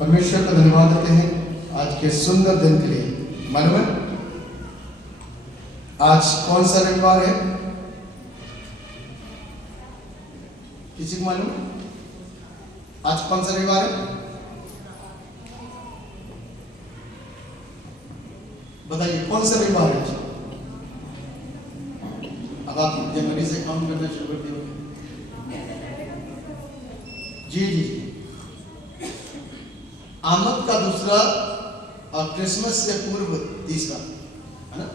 परमेश्वर का धन्यवाद देते हैं आज के सुंदर दिन के लिए। मालूम है आज कौन सा रविवार है? किसी को मालूम है आज कौन सा रविवार है? बताइए कौन सा रविवार है? अब आप जनवरी से काउंट करना शुरू कर दिए। जी जी जी, आमद का दूसरा और क्रिसमस से पूर्व तीसरा है ना।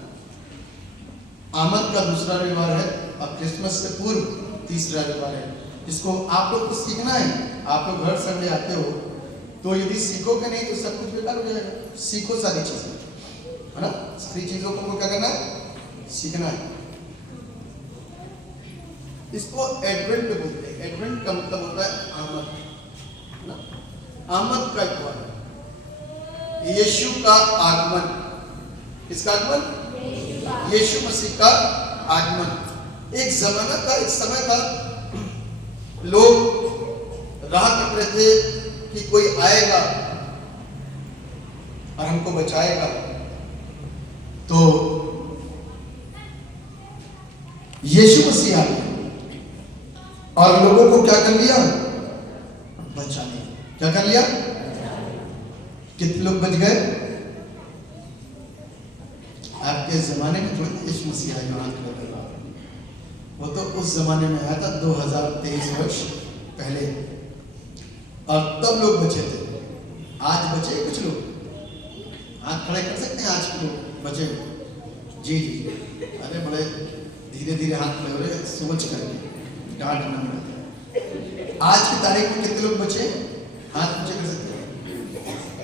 आमद का दूसरा रविवार है और क्रिसमस से पूर्व तीसरा रविवार है, जिसको आप लोग को सीखना है। आप लोग घर संडे आते हो तो यदि सीखोगे नहीं तो सब कुछ बेकार हो जाएगा। सीखो सारी चीजें, है ना। सारी चीजों को क्या करना है? सीखना है। इसको एडवेंट बोलते हैं। एडवेंट का मतलब होता है आमद, है ना। आमद का द्वार यीशु का आगमन। किसका आगमन? यीशु मसीह का आगमन। एक जमाना था, एक समय था, लोग राह तक रहे थे कि कोई आएगा और हमको बचाएगा। तो यीशु मसीह आ गया और लोगों को क्या कर लिया? बचा लिया। क्या कर लिया? कितने लोग बच गए? आपके जमाने में थोड़ी यीशु मसीह आया, हाथ खड़ा कर रहा, वो तो उस जमाने में आया था 2023 वर्ष पहले, और तब लोग बचे थे। आज बचे कुछ लोग? हाथ खड़े कर सकते हैं आज के लोग बचे? जी जी, अरे बड़े धीरे धीरे हाथ खड़े हो रहे, सोच करके डांट ना मिलता। आज की तारीख में कितने लोग बचे? हाथ नीचे कर सकते हैं?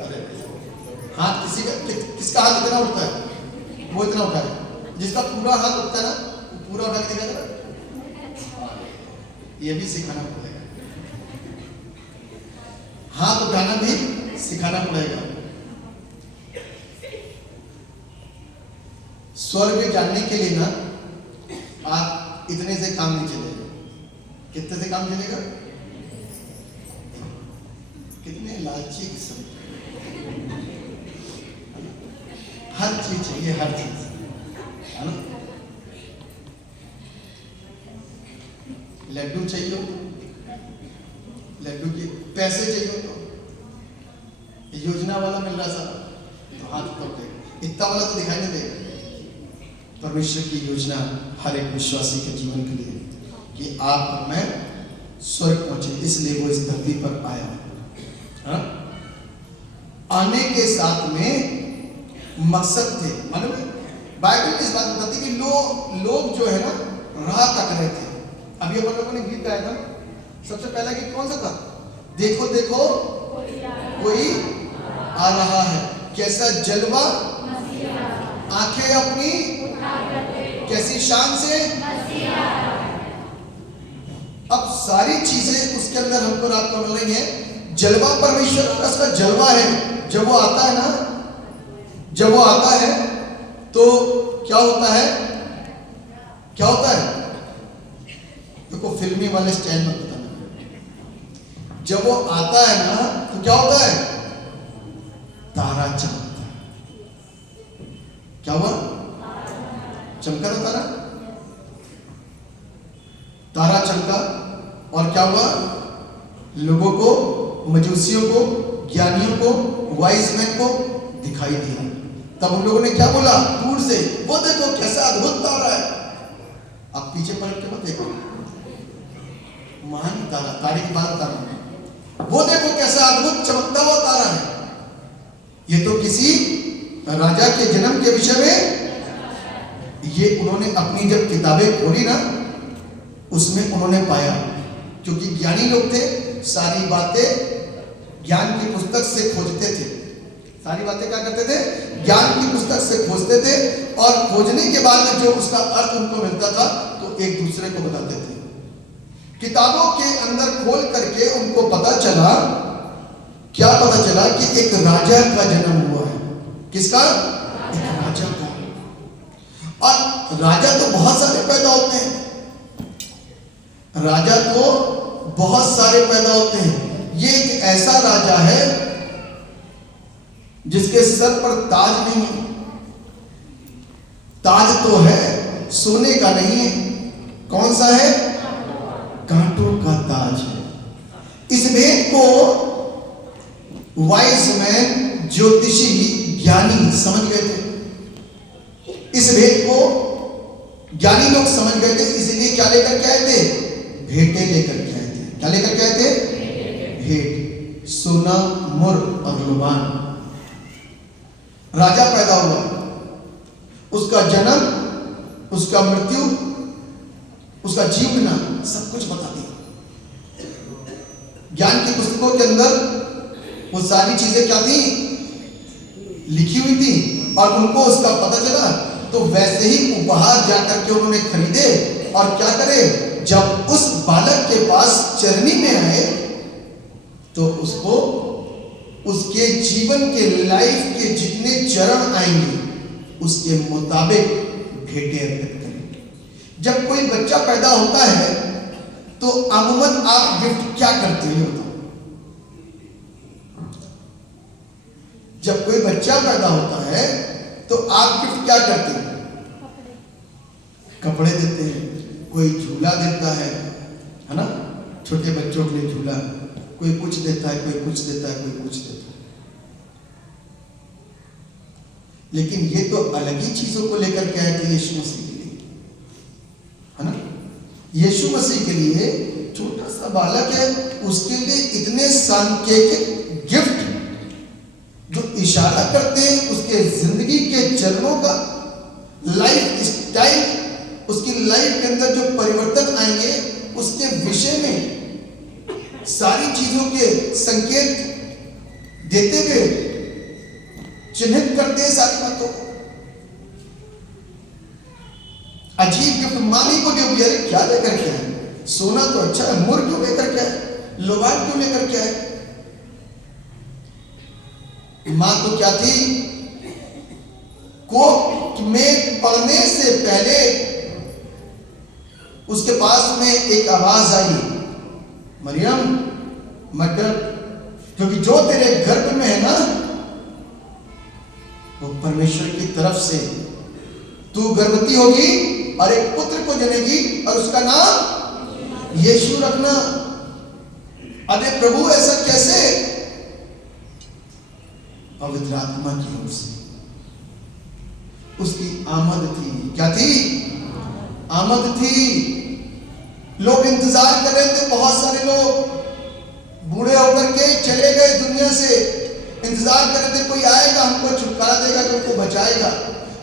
अरे हाथ किसका हाथ इतना उठता है? वो इतना उठा है। जिसका पूरा हाथ उठता है ना, पूरा उठा के दिखाएगा। ये भी सिखाना पड़ेगा, हाथ उठाना भी सिखाना पड़ेगा। स्वर्ग जानने के लिए ना आप इतने से काम नहीं चलेगा। कितने से काम चलेगा? कितने लालची किस्म, हर चीज चाहिए, हर चीज, है ना। लड्डू चाहिए, लड्डू के पैसे चाहिए तो योजना वाला मिल रहा सारा, तो हाथ ऊपर करेगा। इतना वाला तो दिखाई नहीं देगा। परमेश्वर की योजना हर एक विश्वासी के जीवन के लिए कि आप और मैं स्वर्ग पहुंचे, इसलिए वो इस धरती पर आया। हाँ? आने के साथ में मकसद थे। मालूम है बाइबल में इस बात बताती है कि लोग जो है ना राह तक रहे थे। अभी अपन लोगों ने गीत गाया था, सबसे पहला गीत कौन सा था? देखो देखो कोई आ रहा है, कैसा जलवा, आंखें अपनी कैसी शान से। अब सारी चीजें उसके अंदर हमको रात को मिल रही है। जलवा परमेश्वर का, उसका जलवा है। जब वो आता है ना, जब वो आता है तो क्या होता है? क्या होता है? देखो फिल्मी वाले स्टाइल में बताना। जब वो आता है ना तो क्या होता है? तारा चमकता है। क्या हुआ? चमका था तारा? तारा चमका और क्या हुआ? लोगों को, मजूसियों को, ज्ञानियों को, वाइज मैन को दिखाई दिया। तब उन लोगों ने क्या बोला? दूर से, वो देखो कैसा अद्भुत तारा है। अब पीछे पलट के मत देखो, महान तारा, तारे की बात तारा, वो देखो कैसा अद्भुत चमकता हुआ तारा है। ये तो किसी राजा के जन्म के विषय में, ये उन्होंने अपनी जब किताबें खोली ना, उसमें उन्होंने पाया, क्योंकि ज्ञानी लोग थे, सारी बातें ज्ञान की पुस्तक से खोजते थे। सारी बातें क्या करते थे? ज्ञान की पुस्तक से खोजते थे, और खोजने के बाद में जो उसका अर्थ उनको मिलता था तो एक दूसरे को बताते थे। किताबों के अंदर खोल करके उनको पता चला, क्या पता चला? कि एक राजा का जन्म हुआ है। किसका? एक राजा का। और राजा तो बहुत सारे पैदा होते हैं, राजा तो बहुत सारे पैदा होते हैं। ये एक ऐसा राजा है जिसके सर पर ताज नहीं है। ताज तो है, सोने का नहीं है। कौन सा है? कांटों का ताज है। इस भेद को वाइज मैन, ज्योतिषी, ज्ञानी समझ गए थे। इस भेद को ज्ञानी लोग समझ गए थे, इसलिए क्या लेकर के आए थे? भेंटे लेकर के आए थे। क्या लेकर के आए थे? भेंट, सोना, मुर और लुबान। राजा पैदा हुआ, उसका जन्म, उसका मृत्यु, उसका जीवना सब कुछ बता दिया। ज्ञान की पुस्तकों के अंदर वो सारी चीजें क्या थी? लिखी हुई थी, और उनको उसका पता चला तो वैसे ही उपहार जाकर के उन्होंने खरीदे और क्या करे, जब उस बालक के पास चरनी में आए तो उसको उसके जीवन के लाइफ के जितने चरण आएंगे उसके मुताबिक भेंटें अर्पित करें। जब कोई बच्चा पैदा होता है तो अमूमन आप गिफ्ट क्या करते हो? जब कोई बच्चा पैदा होता है तो आप गिफ्ट क्या करते हैं? कपड़े देते हैं, कोई झूला देता है ना, छोटे बच्चों के लिए झूला, कोई कुछ देता है, कोई कुछ देता है, कोई कुछ देता है। लेकिन ये तो अलग ही चीजों को लेकर के आए थे यीशु मसीह के लिए, है ना। यीशु मसीह के लिए छोटा सा बालक है, उसके लिए इतने सांकेतिक गिफ्ट जो इशारा करते हैं उसके जिंदगी के चरणों का, लाइफ स्टाइल, उसकी लाइफ के अंदर जो परिवर्तन आएंगे उसके विषय में सारी चीजों के संकेत देते हुए चिन्हित करते हैं सारी बातों को। अजीब गिफ्ट माली को जो अरे क्या लेकर के आए? सोना तो अच्छा है, मुर क्यों लेकर के आए? लोबान क्यों लेकर के आए? मां तो क्या थी, कोख में पढ़ने से पहले उसके पास में एक आवाज आई, मरियम मत डर, क्योंकि जो तेरे गर्भ में है ना वो परमेश्वर की तरफ से, तू गर्भवती होगी और एक पुत्र को जनेगी और उसका नाम यीशु रखना। अरे प्रभु ऐसा कैसे? पवित्र आत्मा की ओर से उसकी आमद थी। क्या थी? आमद थी। लोग इंतजार कर रहे थे, बहुत सारे लोग बूढ़े होकर के चले गए दुनिया से, इंतजार कर रहे थे कोई आएगा हमको छुटकारा देगा, कि हमको बचाएगा।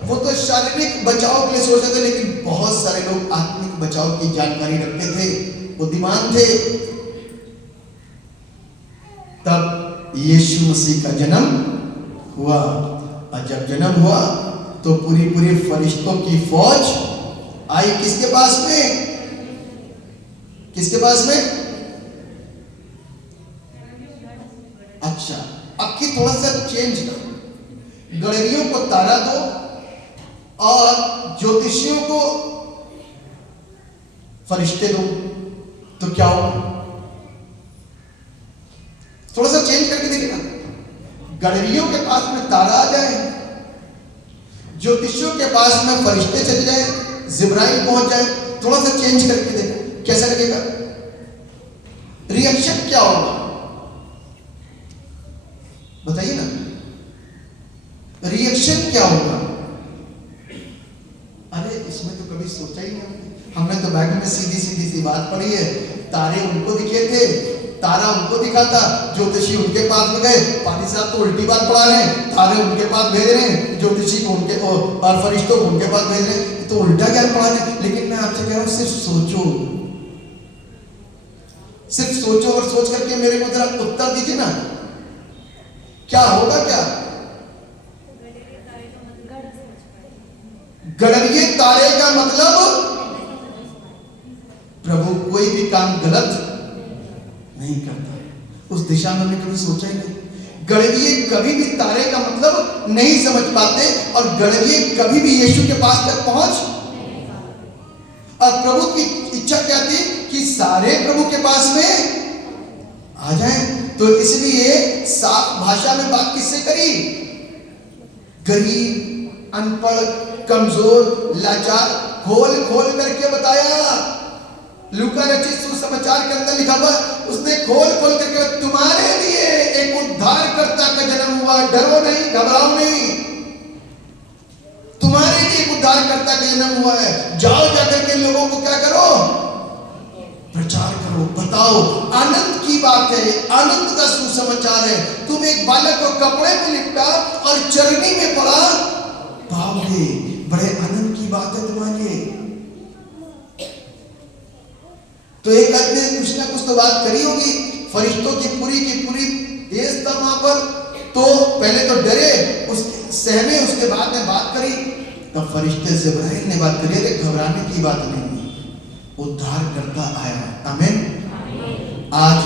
वो तो शारीरिक बचाव के लिए सोच रहे थे, लेकिन बहुत सारे लोग आत्मिक बचाव की जानकारी रखते थे, बुद्धिमान थे। तब यीशु मसीह का जन्म हुआ, और जब जन्म हुआ तो पूरी फरिश्तों की फौज आई किसके पास में? किसके पास में? अच्छा, अब की थोड़ा सा चेंज करो, गणरियों को तारा दो और ज्योतिषियों को फरिश्ते दो, तो क्या होगा? थोड़ा सा चेंज करके देखिए ना। गणरियों के पास में तारा आ जाए, ज्योतिषियों के पास में फरिश्ते चले जाए, जिब्राइल पहुंच जाए, थोड़ा सा चेंज करके देखो कैसा लगेगा? रिएक्शन क्या होगा बताइए ना, रिएक्शन क्या होगा? अरे इसमें तो कभी सोचा ही नहीं, हमने तो बाइबल में सीधी सी बात पढ़ी है, तारे उनको दिखे थे, तारा उनको दिखा था, ज्योतिषी उनके पास में गए, पादी साहब तो उल्टी बात पढ़ा रहे हैं, तारे उनके पास भेज रहे हैं, ज्योतिषी को उनके और फरिश्तों को उनके पास भेज रहे हैं, तो उल्टा ज्ञान पढ़ा रहे हैं। लेकिन मैं आपसे कह रहा हूं सिर्फ सोचो, सिर्फ सोचो और सोच करके मेरे को जरा उत्तर दीजिए ना, क्या होगा? क्या गणरीय तारे का मतलब? प्रभु कोई भी काम गलत नहीं करता, उस दिशा में हमने कभी सोचा ही नहीं। गणरीय कभी भी तारे का मतलब नहीं समझ पाते, और गणरीय कभी भी यीशु के पास तक पहुंच, और प्रभु की इच्छा क्या थी कि सारे प्रभु के पास में आ जाएं। तो इसलिए साफ भाषा में बात किससे करी? गरीब, अनपढ़, कमजोर, लाचार खोल खोल करके बताया। लूका रचित सुसमाचार के अंदर लिखा हुआ, उसने खोल खोल करके तुम्हारे लिए एक उद्धारकर्ता का जन्म हुआ, डरो नहीं, घबराओ नहीं, तुम्हारे लिए एक उद्धारकर्ता का जन्म हुआ है। जाओ जाकर के लोगों को क्या करो, प्रचार करो, बताओ। आनंद की बात है, आनंद का सुसमाचार है। तुम एक बालक को कपड़े में लिपटा और चरनी में पड़ा पाओगे, बड़े आनंद की बात है तुम्हारे लिए। तो एक आदमी ने कुछ ना कुछ तो बात करी होगी। फरिश्तों की पूरी देश था वहां पर, तो पहले तो डरे, उसके सहमे, उसके बाद में बात करी। तब फरिश्ते जिब्राइल ने बात करी, अरे घबराने की बात नहीं, उद्धार करता आया है। आमीन। आज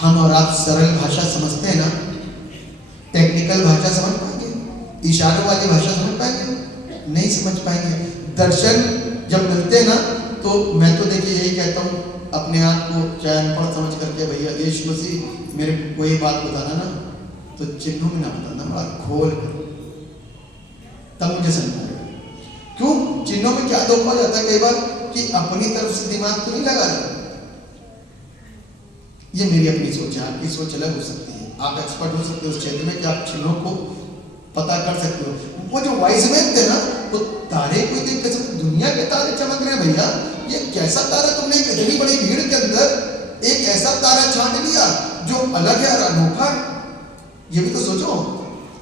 हम और आप सरल भाषा समझते हैं ना, टेक्निकल भाषा समझ पाएंगे, इशारों वाली भाषा समझ पाएंगे? नहीं समझ पाएंगे। दर्शन जब मिलते हैं ना, तो मैं तो देखिए यही कहता हूँ अपने आप को, चाहे अनपढ़ समझ करके, भैया यीशु मसीह मेरे को कोई बात बताना ना, तो चिन्हों में ना बताना, बड़ा खोल कर, तब मुझे समझ आएगा। क्यों? चिन्हों में क्या धोखा हो जाता है कई बार कि अपनी तरफ से दिमाग तो नहीं लगा रहा। ये मेरी अपनी सोच है, आपकी सोच अलग हो सकती है। आप एक्सपर्ट हो सकते हो उस क्षेत्र में कि आप चिन्हों को पता कर सकते हो। वो जो वाइज मैन थे ना, वो तारे को देख के दुनिया के तारे चमक रहे हैं, भैया ये कैसा तारा तुमने इतनी बड़ी भीड़ के अंदर एक ऐसा तारा छांट लिया जो अलग है और अनोखा है। ये भी तो सोचो,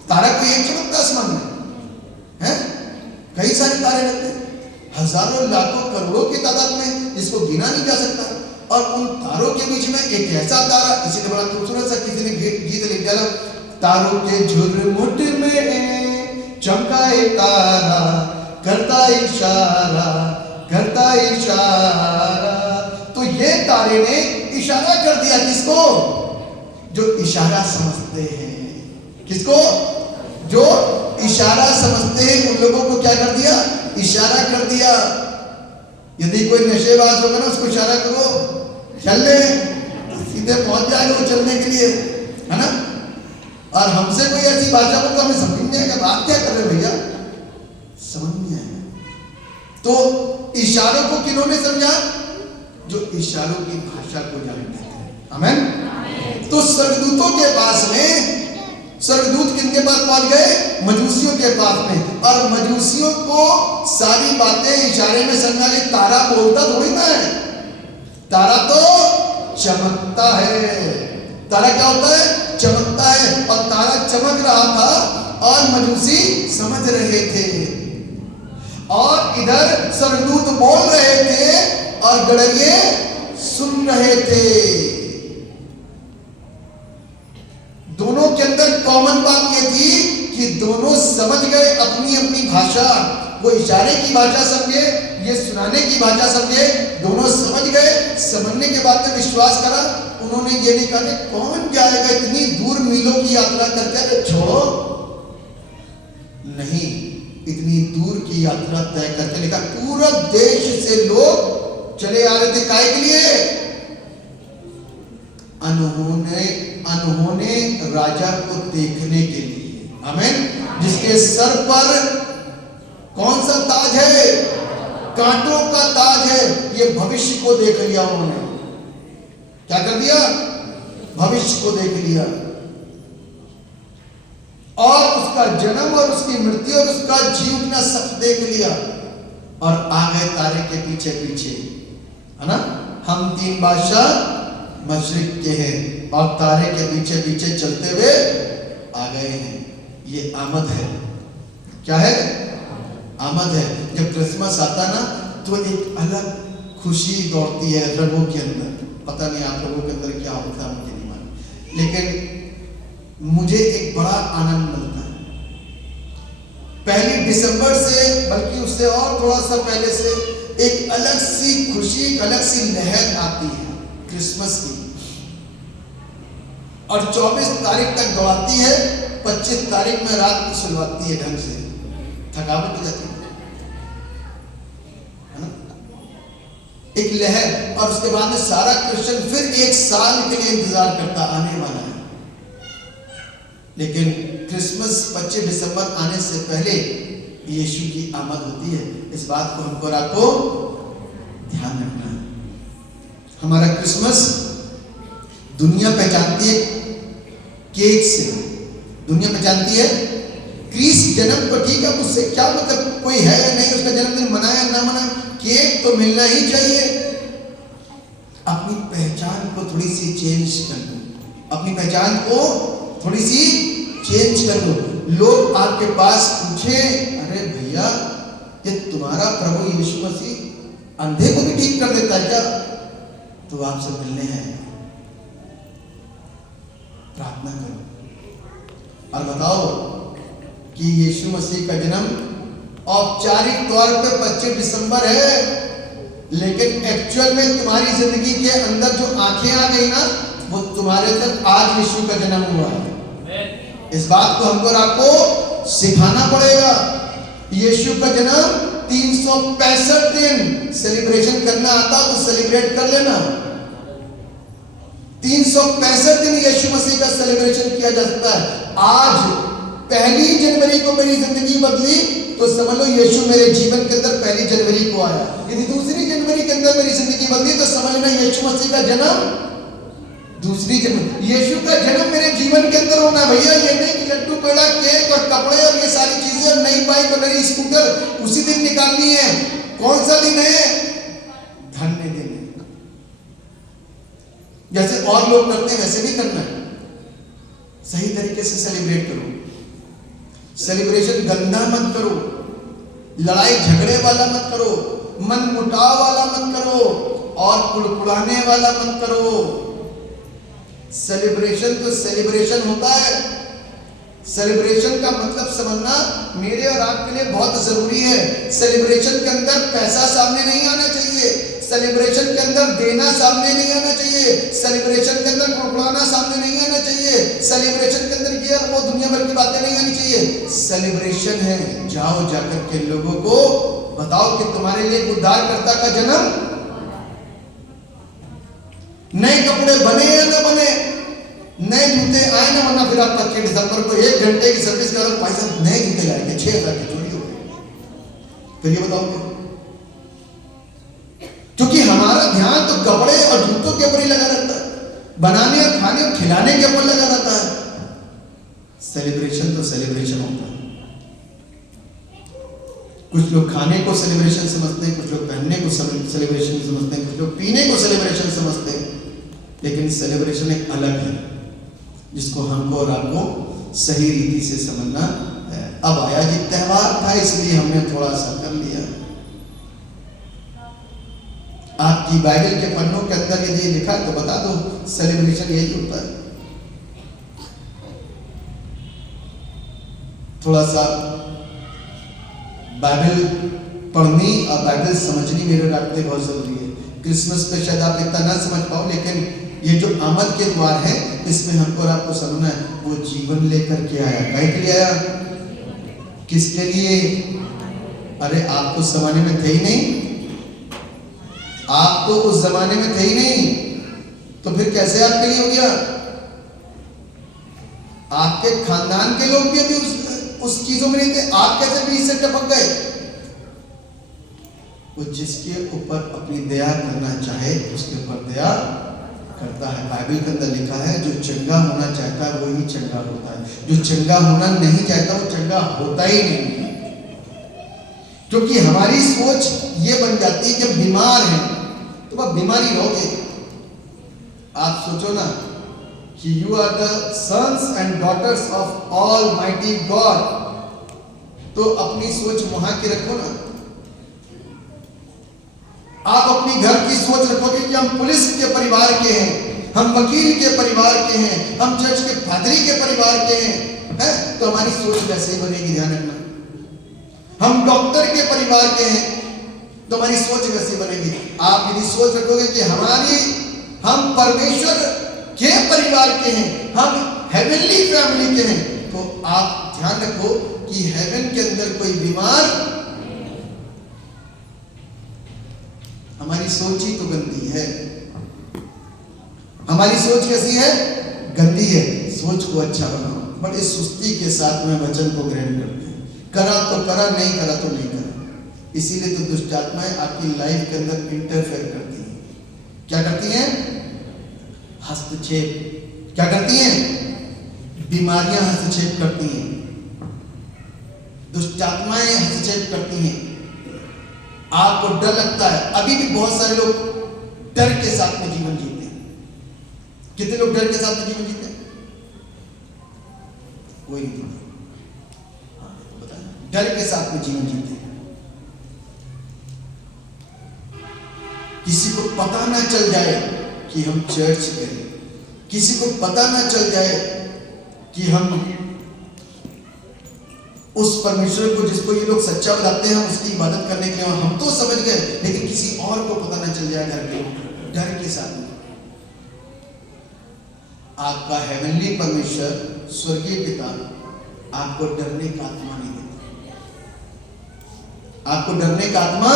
तारा कोई एक चमकता आसमान में है, कई सारे तारे लगते हैं, हजारों लाखों करोड़ों की तादाद में, जिसको गिना नहीं जा सकता। और उन तारों के बीच में एक ऐसा तारा, इसी ने बड़ा खूबसूरत सा किसी ने गीत लिख दिया, तारों के झुरमुट में चमका एक तारा, करता इशारा, करता इशारा। तो ये तारे ने इशारा कर दिया किसको? जो इशारा समझते हैं। किसको? जो इशारा समझते हैं, उन लोगों को क्या कर दिया? इशारा कर दिया। यदि कोई नशेबाज होगा ना, उसको इशारा करो, चल ले, सीधे पहुंच जाएगा वो चलने के लिए, है ना। और हमसे कोई ऐसी भाषा बोल तो हमें समझ नहीं आएगा, बात क्या कर रहे भैया, समझ नहीं आएगा। तो इशारों को किन्होंने समझा? जो इशारों की भाषा को जानते थे। आमीन। तो स्वर्गदूतों के पास में, स्वर्गदूत किनके पास पहुंच गए? मजूसियों के पास में। और मजूसियों को सारी बातें इशारे में समझा गई। तारा बोलता थोड़ी ना है, तारा तो चमकता है। तारा क्या होता है? चमकता है। और तारा चमक रहा था और मजूसी समझ रहे थे, और इधर स्वर्गदूत बोल रहे थे और गड़रिये सुन रहे थे। दोनों के अंदर कॉमन बात ये थी कि दोनों समझ गए अपनी अपनी भाषा। वो इशारे की भाषा समझे, ये सुनाने की भाषा समझे, दोनों समझ गए। समझने के बाद में विश्वास करा। उन्होंने ये नहीं कहा कि कौन जाएगा इतनी दूर मीलों की यात्रा करके, छोड़ो नहीं, इतनी दूर की यात्रा तय करके लिखा। पूरा देश से लोग चले आ रहे थे, काहे के लिए? अनहोने राजा को देखने के लिए। आमीन। जिसके सर पर कौन सा ताज है? कांटों का ताज है। ये भविष्य को देख लिया उन्होंने। क्या कर दिया? भविष्य को देख लिया, और उसका जन्म और उसकी मृत्यु और उसका जी उठना सब देख लिया, और आ गए तारे के पीछे पीछे, है ना। हम तीन बादशाह मशरिक के हैं और तारे के पीछे पीछे चलते हुए आ गए हैं। ये आमद है। क्या है? आमद है। जब क्रिसमस आता ना, तो एक अलग खुशी दौड़ती है रगों के अंदर। पता नहीं आप लोगों के अंदर क्या होता है, मुझे नहीं मालूम, लेकिन मुझे एक बड़ा आनंद मिलता है। 1 दिसंबर से, बल्कि उससे और थोड़ा सा पहले से, एक अलग सी खुशी, एक अलग सी लहर आती है क्रिसमस की, और 24 तारीख तक दौड़ाती है। 25 तारीख में रात को सुलवाती है ढंग से, थकावट हो जाती है ना, एक लहर। और उसके बाद में सारा क्रिश्चियन फिर 1 साल के लिए इंतजार करता, आने वाला है। लेकिन क्रिसमस 25 दिसंबर आने से पहले यीशु की आमद होती है। इस बात को हमको और आपको ध्यान रखना है। हमारा क्रिसमस दुनिया पहचानती है केक से, दुनिया पहचानती है क्रिस्ट जन्म को। ठीक है, उससे क्या मतलब, कोई है या नहीं उसका जन्मदिन मनाया ना मनाया, केक तो मिलना ही चाहिए। अपनी पहचान को थोड़ी सी चेंज कर दो, अपनी पहचान को थोड़ी सी चेंज कर दो। लोग आपके पास पूछे, अरे भैया ये तुम्हारा प्रभु यीशु मसीह अंधे को भी ठीक कर देता है क्या? तो आपसे मिलने हैं, प्रार्थना करो और बताओ कि यीशु मसीह का जन्म औपचारिक तौर पे 25 दिसंबर है, लेकिन एक्चुअल में तुम्हारी जिंदगी के अंदर जो आंखें आ गई ना, वो तुम्हारे तक आज यीशु का जन्म हुआ है। इस बात को हमको और आपको सिखाना पड़ेगा। यीशु का जन्म 365 दिन सेलिब्रेशन करना आता तो सेलिब्रेट कर लेना। 365 दिन यीशु मसीह का सेलिब्रेशन किया जा सकता है। आज 1 जनवरी को मेरी जिंदगी बदली तो समझ लो यीशु मेरे जीवन के अंदर 1 जनवरी को आया। यदि 2 जनवरी के अंदर मेरी जिंदगी बदली तो समझ लेना यीशु मसीह का जन्म 2 जनवरी। यीशु का जन्म मेरे जीवन के अंदर होना भैया, ये नहीं कि लड्डू पेड़ा केक और कपड़े और ये सारी चीजें, नई बाइक और नई स्कूटर उसी दिन निकालनी है। कौन सा दिन है? धन्य दिन है। जैसे और लोग करते हैं वैसे भी करना है, सही तरीके से सेलिब्रेट करो। सेलिब्रेशन गंदा मत करो, लड़ाई झगड़े वाला मत करो, मन मुटाव वाला मत करो और कुड़कुड़ाने वाला मत करो। सेलिब्रेशन तो सेलिब्रेशन होता है। सेलिब्रेशन का मतलब समझना मेरे और आपके लिए बहुत जरूरी है। सेलिब्रेशन के अंदर पैसा सामने नहीं आना चाहिए, सेलिब्रेशन के अंदर देना सामने नहीं आना चाहिए, सेलिब्रेशन के अंदर कुड़कुड़ाना सामने नहीं आना चाहिए, सेलिब्रेशन के अंदर ये और वो दुनिया भर की बातें नहीं आनी चाहिए। सेलिब्रेशन है जाओ जाकर के लोगों को बताओ कि तुम्हारे लिए उद्धारकर्ता का जन्म। नए कपड़े बने या ना बने, नए जूते आए ना, वरना फिर आप 25 दिसंबर को 1 घंटे की सर्विस करो, भाई साहब नए जूते लाएंगे 6,000 की चोरी हो गई। फिर ये बताओ, क्योंकि हमारा ध्यान तो कपड़े और जूतों के ऊपर ही लगा रहता है, बनाने और खाने और खिलाने के ऊपर लगा रहता है। सेलिब्रेशन तो सेलिब्रेशन होता है। कुछ लोग खाने को सेलिब्रेशन समझते हैं, कुछ लोग पहनने को सेलिब्रेशन समझते हैं, कुछ लोग पीने को सेलिब्रेशन समझते हैं, लेकिन सेलिब्रेशन एक अलग है जिसको हमको और आपको सही रीति से समझना है। अब आया जी त्योहार था इसलिए हमने थोड़ा सा कर लिया। आपकी बाइबल के पन्नों के अंदर यदि ये लिखा है तो बता दो, सेलिब्रेशन यही होता है। थोड़ा सा बाइबल पढ़नी और बाइबल समझनी मेरे रखते बहुत जरूरी है। क्रिसमस पे शायद आप इतना ना समझ पाओ, लेकिन ये जो आमद के द्वार है इसमें हमको और आपको समझना है वो जीवन लेकर के आया। कहीं के लिए आया? किसके लिए? अरे आप तो उस जमाने में थे ही नहीं, आप तो उस जमाने में थे ही नहीं, तो फिर कैसे आपके लिए हो गया? आपके खानदान के लोग भी अभी उस चीजों में नहीं थे, आप कैसे बीच से टपक गए? वो जिसके ऊपर अपनी दया करना चाहे उसके ऊपर दया करता है। बाइबल के अंदर लिखा है जो चंगा होना चाहता है वही चंगा होता है, जो चंगा होना नहीं चाहता वो चंगा होता ही नहीं। क्योंकि हमारी सोच ये बन जाती है जब बीमार है तो आप बीमारी रहोगे। आप सोचो ना कि you are the sons and daughters of almighty God, तो अपनी सोच वहां की रखो ना। आप अपनी घर की सोच रखोगे कि हम पुलिस के परिवार के हैं, हम वकील के परिवार के हैं, हम चर्च के पादरी के परिवार के हैं, तो हमारी सोच वैसे ही बनेगी। ध्यान रखना। हम डॉक्टर के परिवार के हैं तो हमारी सोच वैसी बनेगी। आप यदि सोच रखोगे कि हम परमेश्वर के परिवार के हैं, हम हेवनली फैमिली के हैं, तो आप ध्यान रखो कि हेवन के अंदर कोई बीमार, हमारी सोच ही तो गंदी है। हमारी सोच कैसी है? गंदी है। सोच को अच्छा बनाओ। बड़े सुस्ती के साथ में वचन को ग्रहण करते हैं। करा तो करा, नहीं करा तो नहीं करा। इसीलिए तो दुष्ट आत्माएं आपकी लाइफ के अंदर इंटरफेयर करती हैं। क्या करती हैं? हस्तक्षेप। क्या करती हैं? बीमारियां हस्तक्षेप करती हैं, दुष्ट आत्माएं हस्तक्षेप करती हैं। आपको डर लगता है। अभी भी बहुत सारे लोग डर के साथ में जीवन जीते हैं। कितने लोग डर के साथ में जीवन जीते हैं? कोई नहीं जीते। बताया, डर के साथ में जीवन जीते हैं। किसी को पता ना चल जाए कि हम चर्च करें, किसी को पता ना चल जाए कि हम उस परमेश्वर को जिसको ये लोग सच्चा बताते हैं उसकी इबादत करने के लिए, हम तो समझ गए, लेकिन किसी और को पता ना चल जाए घर के डर के साथ में। आपका हेवनली परमेश्वर, स्वर्गीय पिता आपको डरने का आत्मा नहीं देता। आपको डरने का आत्मा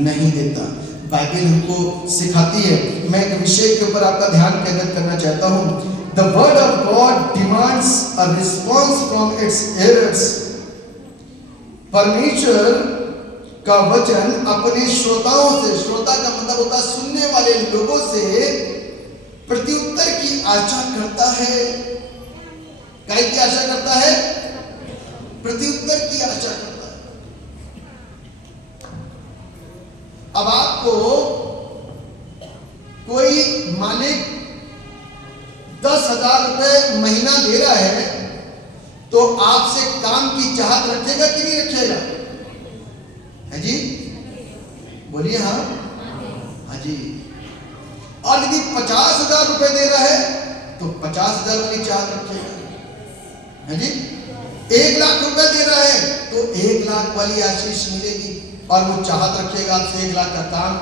नहीं देता। बाइबल हमको सिखाती है। मैं एक विषय के ऊपर आपका ध्यान केंद्रित करना चाहता हूं। The word of God demands a response from its hearers. परमेश्वर का वचन अपने श्रोताओं से, श्रोता का मतलब होता है सुनने वाले लोगों से, प्रत्युत्तर की आशा करता है। काय की आशा करता है? प्रत्युत्तर की आशा करता है। अब आपको कोई मालिक 10,000 रुपए महीना दे रहा है, तो आपसे काम की चाहत रखेगा कि नहीं रखेगा? है जी? बोलिए हाँ। हाँ जी। और यदि 50,000 रुपए दे रहा है तो 50,000 वाली चाहत रखेगा। है जी? 1,00,000 रुपए दे रहा है तो 1,00,000 वाली आशीष मिलेगी और वो चाहत रखेगा आपसे 1,00,000 का काम।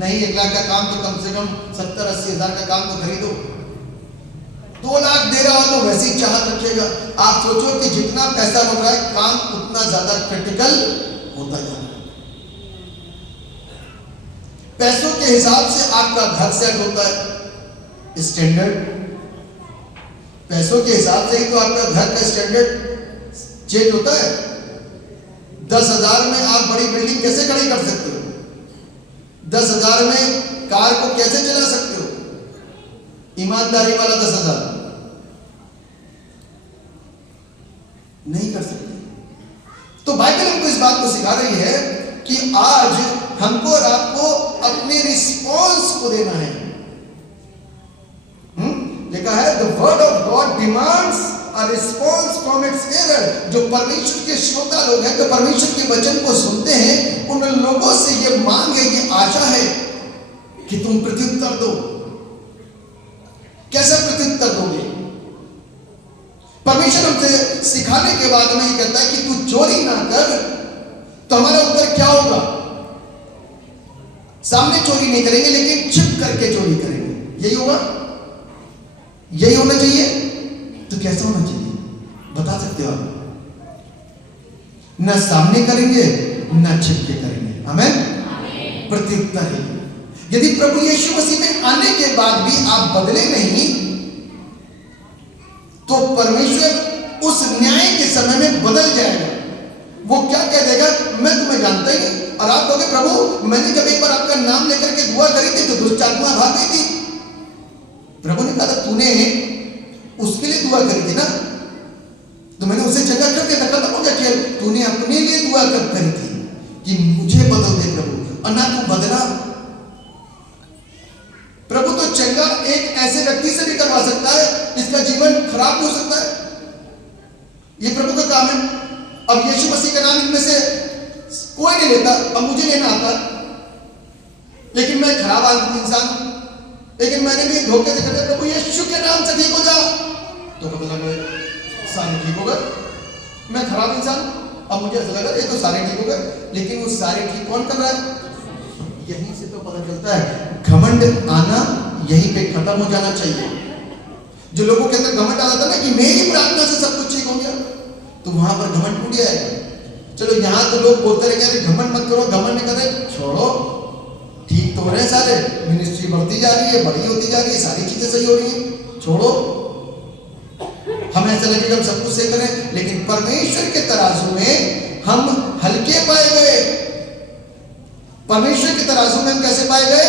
नहीं, 1,00,000 का काम तो कम से कम 70-80 हजार का काम तो खरीदो। 2,00,000 दे रहा हो तो वैसे ही चाहत रखेगा। आप सोचो कि जितना पैसा बढ़ रहा है काम उतना ज्यादा क्रिटिकल होता जा रहा है। पैसों के हिसाब से आपका घर सेट होता है, स्टैंडर्ड। पैसों के हिसाब से ही तो आपका घर का स्टैंडर्ड चेंज होता है। 10,000 में आप बड़ी बिल्डिंग कैसे खड़ी कर सकते हो? 10,000 में कार को कैसे चला सकते हो? ईमानदारी वाला 10,000 नहीं कर सकते। तो बाइबल हमको इस बात को सिखा रही है कि आज हमको और आपको अपने रिस्पॉन्स को देना है। लिखा है the word of God demands a response from its hearer. जो परमेश्वर के श्रोता लोग हैं, जो परमेश्वर के वचन को सुनते हैं, उन लोगों से ये मांग है, ये आशा है कि तुम प्रत्युत्तर दो। कैसा प्रत्युत्तर दोगे? परमेश्वर हमसे सिखाने के बाद में ये कहता है कि तू चोरी ना कर, तो हमारा उत्तर क्या होगा? सामने चोरी नहीं करेंगे, लेकिन छिप करके चोरी करेंगे। यही होगा? यही होना चाहिए? तो कैसा होना चाहिए बता सकते हो आप? ना सामने करेंगे, ना छिप के करेंगे। आमीन। प्रत्युत्तर है। यदि प्रभु यीशु मसीह में आने के बाद भी आप बदले नहीं, तो परमेश्वर उस न्याय के समय में बदल जाएगा। वो क्या कह देगा? मैं तुम्हें जानता ही नहीं। और आप कहोगे प्रभु मैंने जब एक बार आपका नाम लेकर के दुआ करी थी तो दुष्ट आत्मा भाग गई थी। प्रभु ने कहा था तूने उसके लिए दुआ करी थी ना, तो मैंने उसे जगह करके खत्म हो गया कि तूने अपने लिए दुआ कब करी थी कि मुझे बदल दे प्रभु, और ना तू बदला। प्रभु तो चंगा एक ऐसे व्यक्ति से भी करवा सकता है जिसका जीवन खराब हो सकता है। ये प्रभु का काम है। अब यीशु मसीह का नाम इनमें से कोई नहीं लेता। अब मुझे लेना आता, लेकिन मैं खराब आदमी इंसान हूं, लेकिन मैंने भी धोखे से कहते प्रभु यीशु के नाम से ठीक हो जा, तो पता लगा सारे ठीक हो गए। मैं खराब इंसान हूं, अब मुझे ऐसा लगा ये तो सारे ठीक हो गए, लेकिन वो सारे ठीक कौन कर रहा है? यहीं से तो पता चलता है घमंड आना यहीं पे खत्म हो जाना चाहिए। जो लोगों के अंदर घमंड आ जाता है ना कि मेरी प्रार्थना से सब कुछ ठीक हो गया, तो वहां पर घमंड टूट जाएगा। चलो यहां तो लोग बोलते रहे घमंड मत करो, घमंड नहीं करते, छोड़ो, ठीक तो हो रहे सारे, मिनिस्ट्री बढ़ती जा रही है, बड़ी होती जा रही है, सारी चीजें सही हो रही है, छोड़ो। हमें लगेगा हम सब कुछ सही करें, लेकिन परमेश्वर के तराजू में हम हल्के पाए गए। परमेश्वर के तराजू में हम कैसे पाए गए?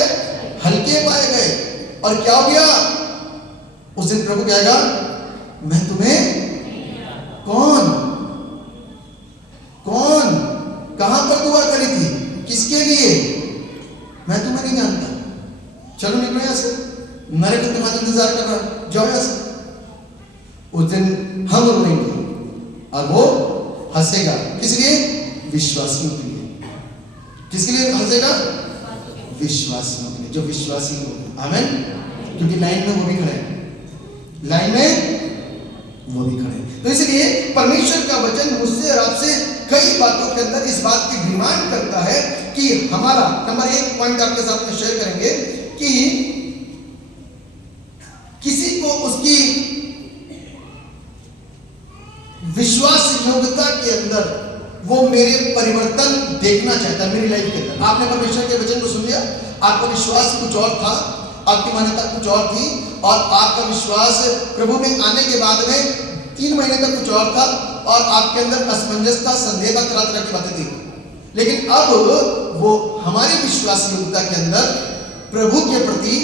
हल्के पाए गए। और क्या हो गया? उस दिन प्रभु कहेगा, मैं तुम्हें कौन कहां पर दुआ करी थी, किसके लिए? मैं तुम्हें नहीं जानता, चलो निकलो यहां से, नरक तुम्हारा इंतजार कर रहा है, जाओ यहां से। उस दिन हम रोएंगे और वो हंसेगा। किस लिए? विश्वासियों के लिए। किसके लिए हंसेगा? विश्वासियों के लिए, जो विश्वासी हो। आमीन। क्योंकि लाइन में वो भी खड़े हैं, लाइन में वो भी खड़े हैं। तो इसलिए परमेश्वर का वचन मुझसे और आपसे कई बातों के अंदर इस बात की डिमांड करता है कि हमारा नंबर 1 पॉइंट आपके साथ में शेयर करेंगे कि किसी को उसकी विश्वास योग्यता के अंदर वो मेरे परिवर्तन देखना चाहता है मेरी लाइफ के अंदर। आपने परमेश्वर के वचन को सुन लिया, आपका विश्वास कुछ और था, आपकी मान्यता कुछ और थी, और आपका विश्वास प्रभु में आने के बाद में 3 महीने तक कुछ और था, और आपके अंदर असमंजस था, संदेह था, तरह तरह की बातें थी। लेकिन अब वो हमारी विश्वास योग्यता के अंदर प्रभु के प्रति,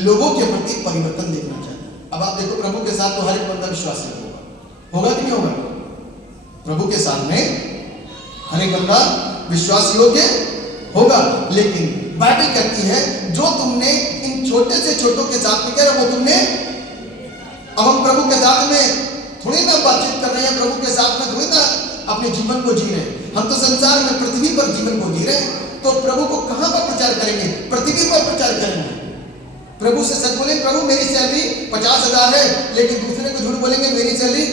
लोगों के प्रति परिवर्तन देखना चाहता है। अब आप देखो, प्रभु के साथ तो हर एक बंदा विश्वासी होगा कि नहीं होगा? प्रभु के सामने हर एक बंदा विश्वास योग्य होगा। लेकिन बाइबल कहती है, जो तुमने इन छोटे से छोटों के साथ में किया वो तुमने, अब हम प्रभु के साथ में थोड़ी ना बातचीत कर रहे हैं, प्रभु के साथ में थोड़ी ना अपने जीवन को जी रहे हैं। हम तो संसार में पृथ्वी पर जीवन को जी रहे हैं, तो प्रभु को कहां पर प्रचार करेंगे? पृथ्वी पर प्रचार करेंगे। प्रभु से सच बोले, प्रभु मेरी सैलरी 50,000 है, लेकिन दूसरे को झूठ बोलेंगे मेरी सैलरी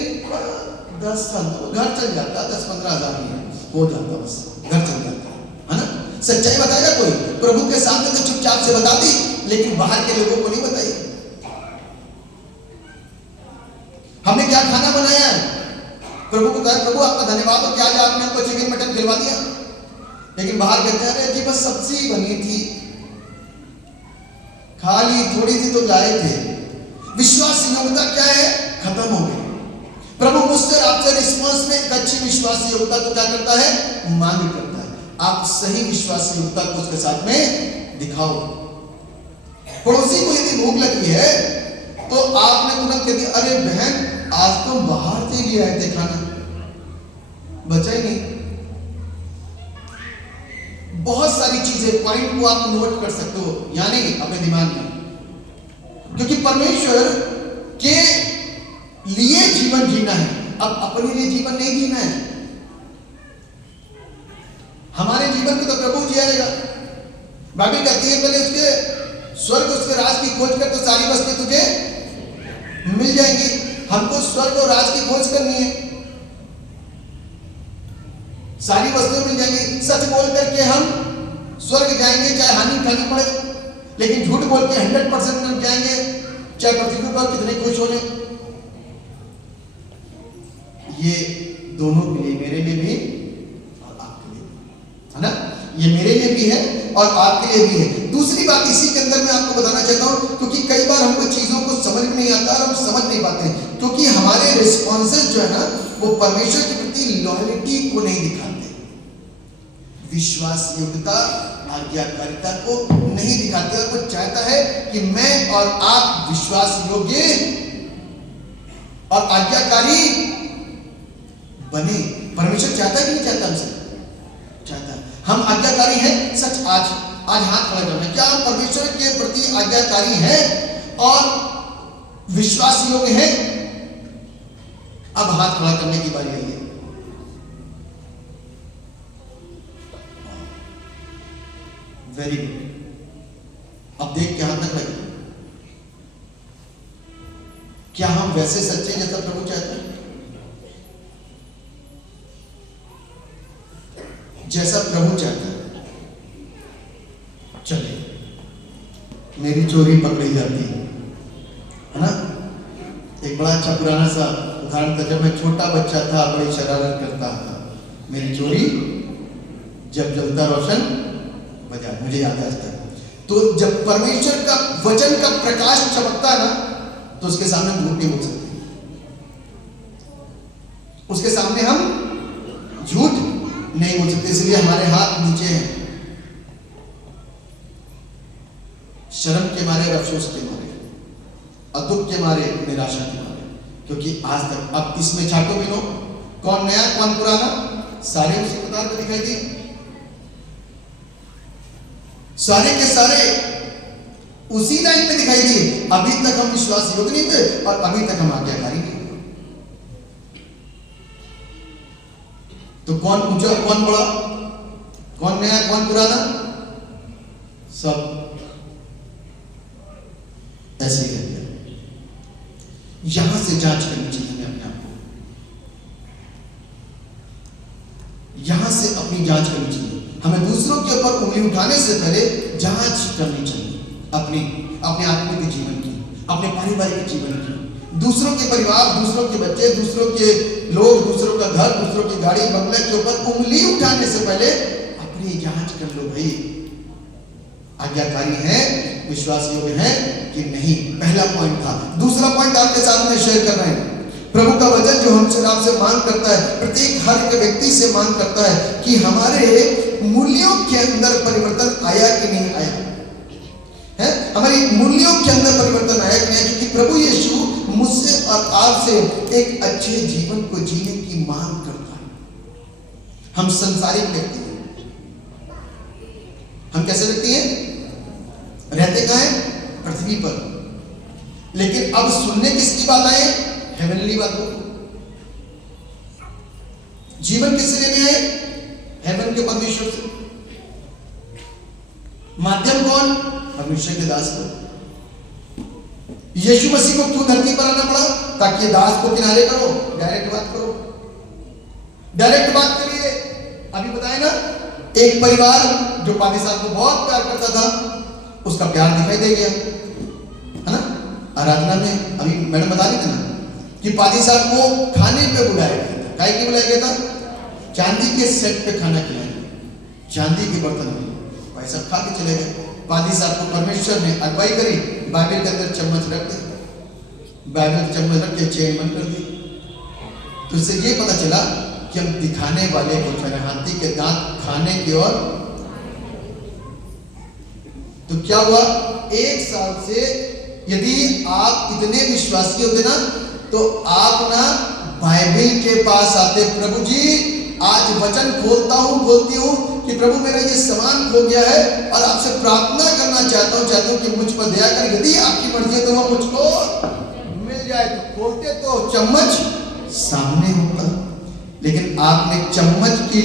10 साल, घर चल जाता, 10-15 हजार ही हो जाता, बस घर चल जाता है ना। सच्चाई बताएगा कोई? प्रभु के सामने तो चुपचाप से बता दी, लेकिन बाहर के लोगों को नहीं बताई। हमने क्या खाना बनाया है, प्रभु को कहा, प्रभु आपका धन्यवाद हो कि आज आपने हमको चिकन मटन खिलवा दिया, लेकिन बाहर कहते हैं, अरे जी बस सब्जी बनी थी, खाली थोड़ी सी तो लाए थे। विश्वास योग्यता क्या है? खत्म हो गई। प्रभु मुझसे आपसे रिस्पॉन्स में एक अच्छी विश्वास योग्यता को क्या करता है? मांग करता है। आप सही विश्वास योग्यता को उसके साथ में दिखाओ। पड़ोसी को यदि भूख लगी है तो आपने तुरंत कह दिया, अरे बहन आज तुम बाहर से ले आए थे खाना, बचा ही नहीं। बहुत सारी चीजें, पॉइंट को आप नोट कर सकते हो, यानी अपने दिमाग में, क्योंकि परमेश्वर के लिए जीवन जीना है, अब अपने लिए जीवन नहीं जीना है। हमारे जीवन को तो प्रभु जियाएगा। बाइबल कहती है, पहले उसके स्वर्ग उसके राज की खोज कर तो सारी वस्तुएं तुझे मिल जाएंगी। हमको स्वर्ग और राज की खोज करनी है, सारी वस्तुएं मिल जाएंगी। सच बोल करके हम स्वर्ग जाएंगे चाहे हानि उठानी पड़े, लेकिन झूठ बोल के 100% हम जाएंगे चाहे पृथ्वी पर कितने खुश हो जाए। ये दोनों के लिए, मेरे लिए भी और आपके लिए भी, है ना। ये मेरे लिए भी है और आपके लिए भी है। दूसरी बात इसी के अंदर मैं आपको बताना चाहता हूं, क्योंकि कई बार हमको चीजों को समझ में नहीं आता और हम समझ नहीं पाते, क्योंकि हमारे रिस्पॉन्सेस जो है ना, वो परमेश्वर के प्रति लॉयल्टी को नहीं दिखाते, विश्वास योग्यता, आज्ञाकारिता को नहीं दिखाते। और वो चाहता है कि मैं और आप विश्वास योग्य और आज्ञाकारी बने। परमेश्वर चाहता है कि नहीं चाहता? हमसे चाहता है। हम आज्ञाकारी हैं? सच आज हाथ खड़ा करना, क्या हम परमेश्वर के प्रति आज्ञाकारी हैं और विश्वास योग्य हैं? अब हाथ खड़ा करने की बारी आई है। Very good. अब देख के हाथ तक लगे, क्या हम वैसे सच्चे जैसा प्रभु चाहते हैं? जैसा प्रभु चाहता है। चलिए, मेरी चोरी पकड़ी जाती है ना। एक बड़ा अच्छा पुराना सा उदाहरण था, जब मैं छोटा बच्चा था, बड़ी शरारत करता था, मेरी चोरी जब जलता रोशन बजा, मुझे याद है आज तक। तो जब परमेश्वर का वचन का प्रकाश चमकता है ना, तो उसके सामने झूठ नहीं बोल सकते। इसलिए हमारे हाथ नीचे हैं, शर्म के मारे और अफसोस के मारे और दुख के मारे, निराशा के मारे, क्योंकि आज तक अब इसमें छाटो बिनो, कौन नया कौन पुराना, सारे उसी कतार में दिखाई दिए, सारे के सारे उसी लाइन में दिखाई दिए। अभी तक हम विश्वास योग्य नहीं थे और अभी तक हम आज्ञाकारी नहीं। तो कौन ऊंचा कौन बड़ा, कौन नया कौन पुराना, सब ऐसे ही रह गया। यहां से जांच करनी चाहिए हमें अपने आप को, यहां से अपनी जांच करनी चाहिए। हमें दूसरों के ऊपर उंगली उठाने से पहले जांच करनी चाहिए अपने आत्मिक जीवन की, अपने पारिवारिक जीवन की, दूसरों के परिवार, दूसरों के बच्चे, दूसरों के लोग, दूसरों का घर, दूसरों की गाड़ी बंगले के ऊपर उंगली उठाने से पहले अपनी जांच कर लो भाई, आज्ञाकारी है, विश्वास योग्य है कि नहीं। पहला पॉइंट था। दूसरा पॉइंट आपके साथ में शेयर कर रहे हैं। प्रभु का वचन जो हमसे आपसे मांग करता है, प्रत्येक हर एक व्यक्ति से मांग करता है कि हमारे मूल्यों के अंदर परिवर्तन आया कि नहीं आया है, हमारी मूल्यों के अंदर परिवर्तन आया कि नहीं, क्योंकि प्रभु यीशु मुझसे और आपसे एक अच्छे जीवन को जीने की मांग करता है। हम संसारिक व्यक्ति हैं, हम कैसे व्यक्ति हैं, रहते कहाँ हैं, पृथ्वी पर, लेकिन अब सुनने किसकी बात आए, हेवनली बातों। जीवन किससे लेने आए, हेवन के परमेश्वर से। माध्यम कौन, परमेश्वर के दास को। यीशु मसीह को क्यों धरती पर आना पड़ा, ताकि दास को किनारे करो, डायरेक्ट बात करो। डायरेक्ट बात के लिए अभी बताया ना, एक परिवार जो पादी साहब को बहुत प्यार करता था, उसका प्यार दिखाई दे गया, है ना। आराधना में अभी मैडम बता रही थी ना कि पादी साहब को खाने पे बुलाया गया था। काय के बुलाया गया था, चांदी के सेट पे खाना खिलाया, चांदी के बर्तन में, भाई सब खा के चले गए। पादी साहब को परमेश्वर ने अगुवाई करी, बाइबल के अंदर चम्मच रख दी, बाइबल के चम्मच रख के चेन बंद कर दी। तो इससे ये पता चला कि हम दिखाने वाले को, हाथी के दांत खाने की ओर। तो क्या हुआ, एक साल से यदि आप इतने विश्वासी होते ना, तो आप ना बाइबल के पास आते, प्रभु जी आज वचन खोलती हूँ कि प्रभु मेरा ये सामान खो गया है और आपसे प्रार्थना करना चाहता हूँ कि मुझ पर दया कर, यदि आपकी मर्जी है तो वह मुझको मिल जाए। तो खोलते तो चम्मच सामने होता, लेकिन आपने चम्मच की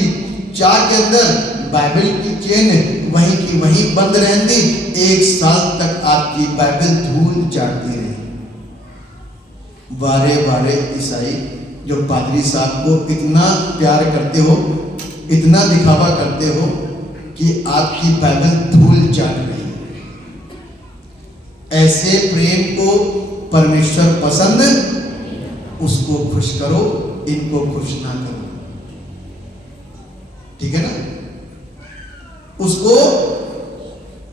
चार के अंदर बाइबल की चेन वहीं की वहीं बंद रहने दी। एक साल तक आपकी बाइबल धूल चाटती रही। बारे बारे ईसाई जो पादरी साहब को इतना प्यार करते हो, इतना दिखावा करते हो कि आपकी बाइबल धूल चाट रही। ऐसे प्रेम को परमेश्वर पसंद, उसको खुश करो, इनको खुश ना करो, ठीक है ना। उसको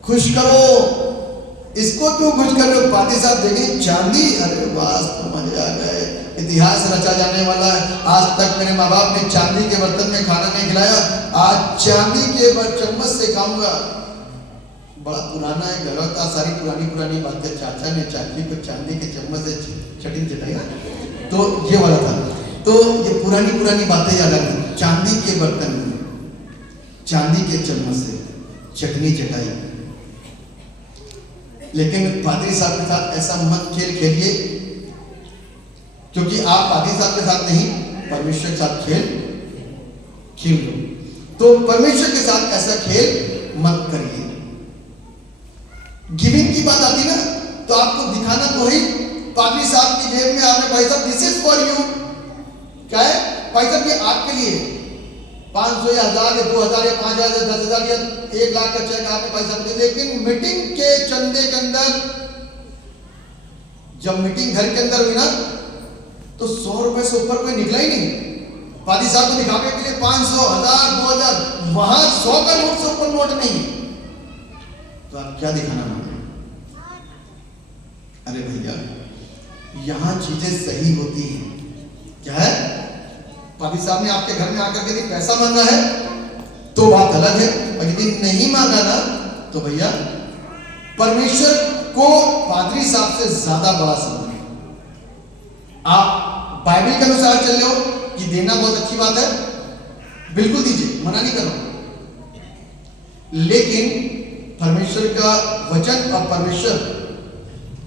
खुश करो, इसको क्यों खुश कर रहे हो। पादी साहब देखें चांदी, अरे वाह तो मजे आ गए, इतिहास रचा जाने वाला है। आज तक मेरे माँ बाप ने चांदी के बर्तन में खाना नहीं खिलाया, आज चांदी के चम्मच से खाऊंगा। बड़ा पुराना है, गलत था, सारी पुरानी बातें। चाचा ने चाची को चांदी के चम्मच से चटनी चटाई ना, तो ये वाला था। तो ये पुरानी बातें याद आती। चांदी के बर्तन में, चांदी के चम्मच से चटनी चटाई। लेकिन पादरी साहब के साथ ऐसा मत खेल खेलिए, क्योंकि आप पादरी साहब के साथ नहीं, परमेश्वर के साथ खेल लो। तो परमेश्वर के साथ ऐसा खेल मत करिए। गिविंग की बात आती ना, तो आपको दिखाना तो ही। पादरी साहब की जेब में आपने, भाई साहब दिस इज फॉर यू, क्या है भाई साहब, ये आपके लिए 500 या 1000 या 2000 या 5000 या 10,000 या 1 लाख का चेक आपने पैसा दे। लेकिन मीटिंग के चंदे के अंदर, जब मीटिंग घर के अंदर हुई ना, तो 100 रुपए से ऊपर कोई निकला ही नहीं। पादी साहब को दिखाने के लिए 500, 1000, 2000, वहां 100 का नोट से ऊपर नोट नहीं। तो आप क्या दिखाना मांगे। अरे भैया, यहां चीजें सही होती हैं। क्या है, पादी साहब ने आपके घर में आकर के पैसा मांगा है, तो तो बात अलग है। और यदि नहीं मांगा ना तो भैया परमेश्वर को पादरी साहब से ज्यादा बड़ा समझ। आप बाइबल के अनुसार चल रहे हो कि देना बहुत अच्छी बात है, बिल्कुल दीजिए, मना नहीं कर रहा, लेकिन परमेश्वर का वचन और परमेश्वर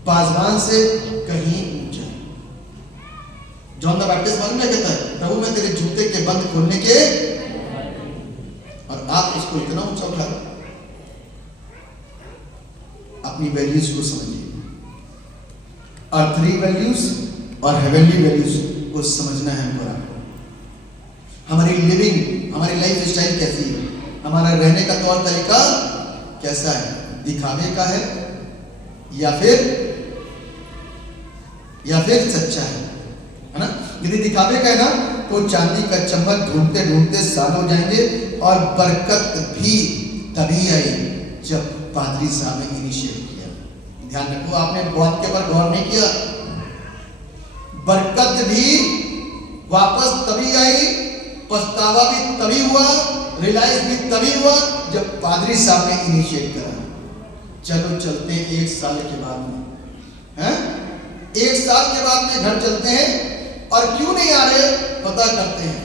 पासवान से कहीं ऊंचा है। जॉन द बैप्टिस्ट मालूम क्या कहता है? प्रभु मैं तेरे जूते के बंद खोलने के, और आप इसको इतना ऊंचा उठा रहे। अपनी वैल्यूज को समझिए, अर्थली वैल्यूज और हेवनली वैल्यूज को समझना है हमको। हमारी लिविंग, हमारी लाइफ स्टाइल कैसी है, हमारा रहने का तौर तरीका कैसा है, दिखावे का है या फिर सच्चा है ना? यदि दिखावे का है ना तो चांदी का चम्मच ढूंढते ढूंढते साल हो जाएंगे, और बरकत भी तभी आई जब पादरी साहब ने इनिशिएट किया। ध्यान रखो, आपने बात के ऊपर गौर नहीं किया। बरकत भी वापस तभी आई, पछतावा भी तभी हुआ, रियलाइज भी तभी हुआ जब पादरी साहब ने इनिशिएट करा। चलो चलते हैं 1 साल के बाद में, हैं? 1 साल के बाद में घर चलते हैं, और क्यों नहीं आ रहे पता करते हैं।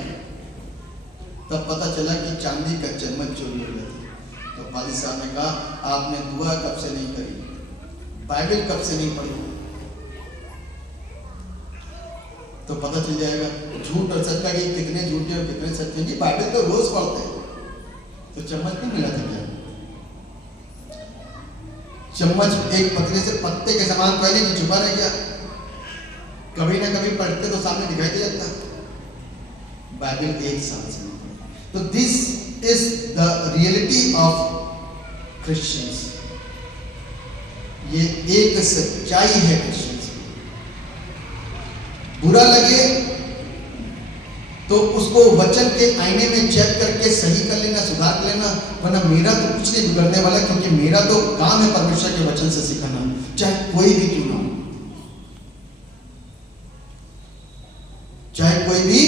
तब पता चला कि चांदी का चम्मच चोरी हो गया था। तो पादरी साहब ने कहा आपने दुआ कब से नहीं करी, बाइबल कब से नहीं पढ़ी? तो पता चल जाएगा झूठ और सच का कि कितने झूठे और कितने सच्चे। जी बाइबल तो रोज पढ़ते हैं, तो चम्मच नहीं मिला था क्या? चम्मच एक पतले से पत्ते के समान पहले कि छुपा रह गया, कभी ना कभी पढ़ते तो सामने दिखाई दे जाता। बाइबल 1 साल से नहीं। तो this is the reality of Christians. ये एक सच्चाई है क्रिश्चियंस की। बुरा लगे तो उसको वचन के आईने में चेक करके सही कर लेना, सुधार कर लेना, वरना मेरा तो कुछ नहीं बिगड़ने वाला, क्योंकि मेरा तो काम है परमेश्वर के वचन से सिखाना, चाहे कोई भी क्यों ना हो, चाहे कोई भी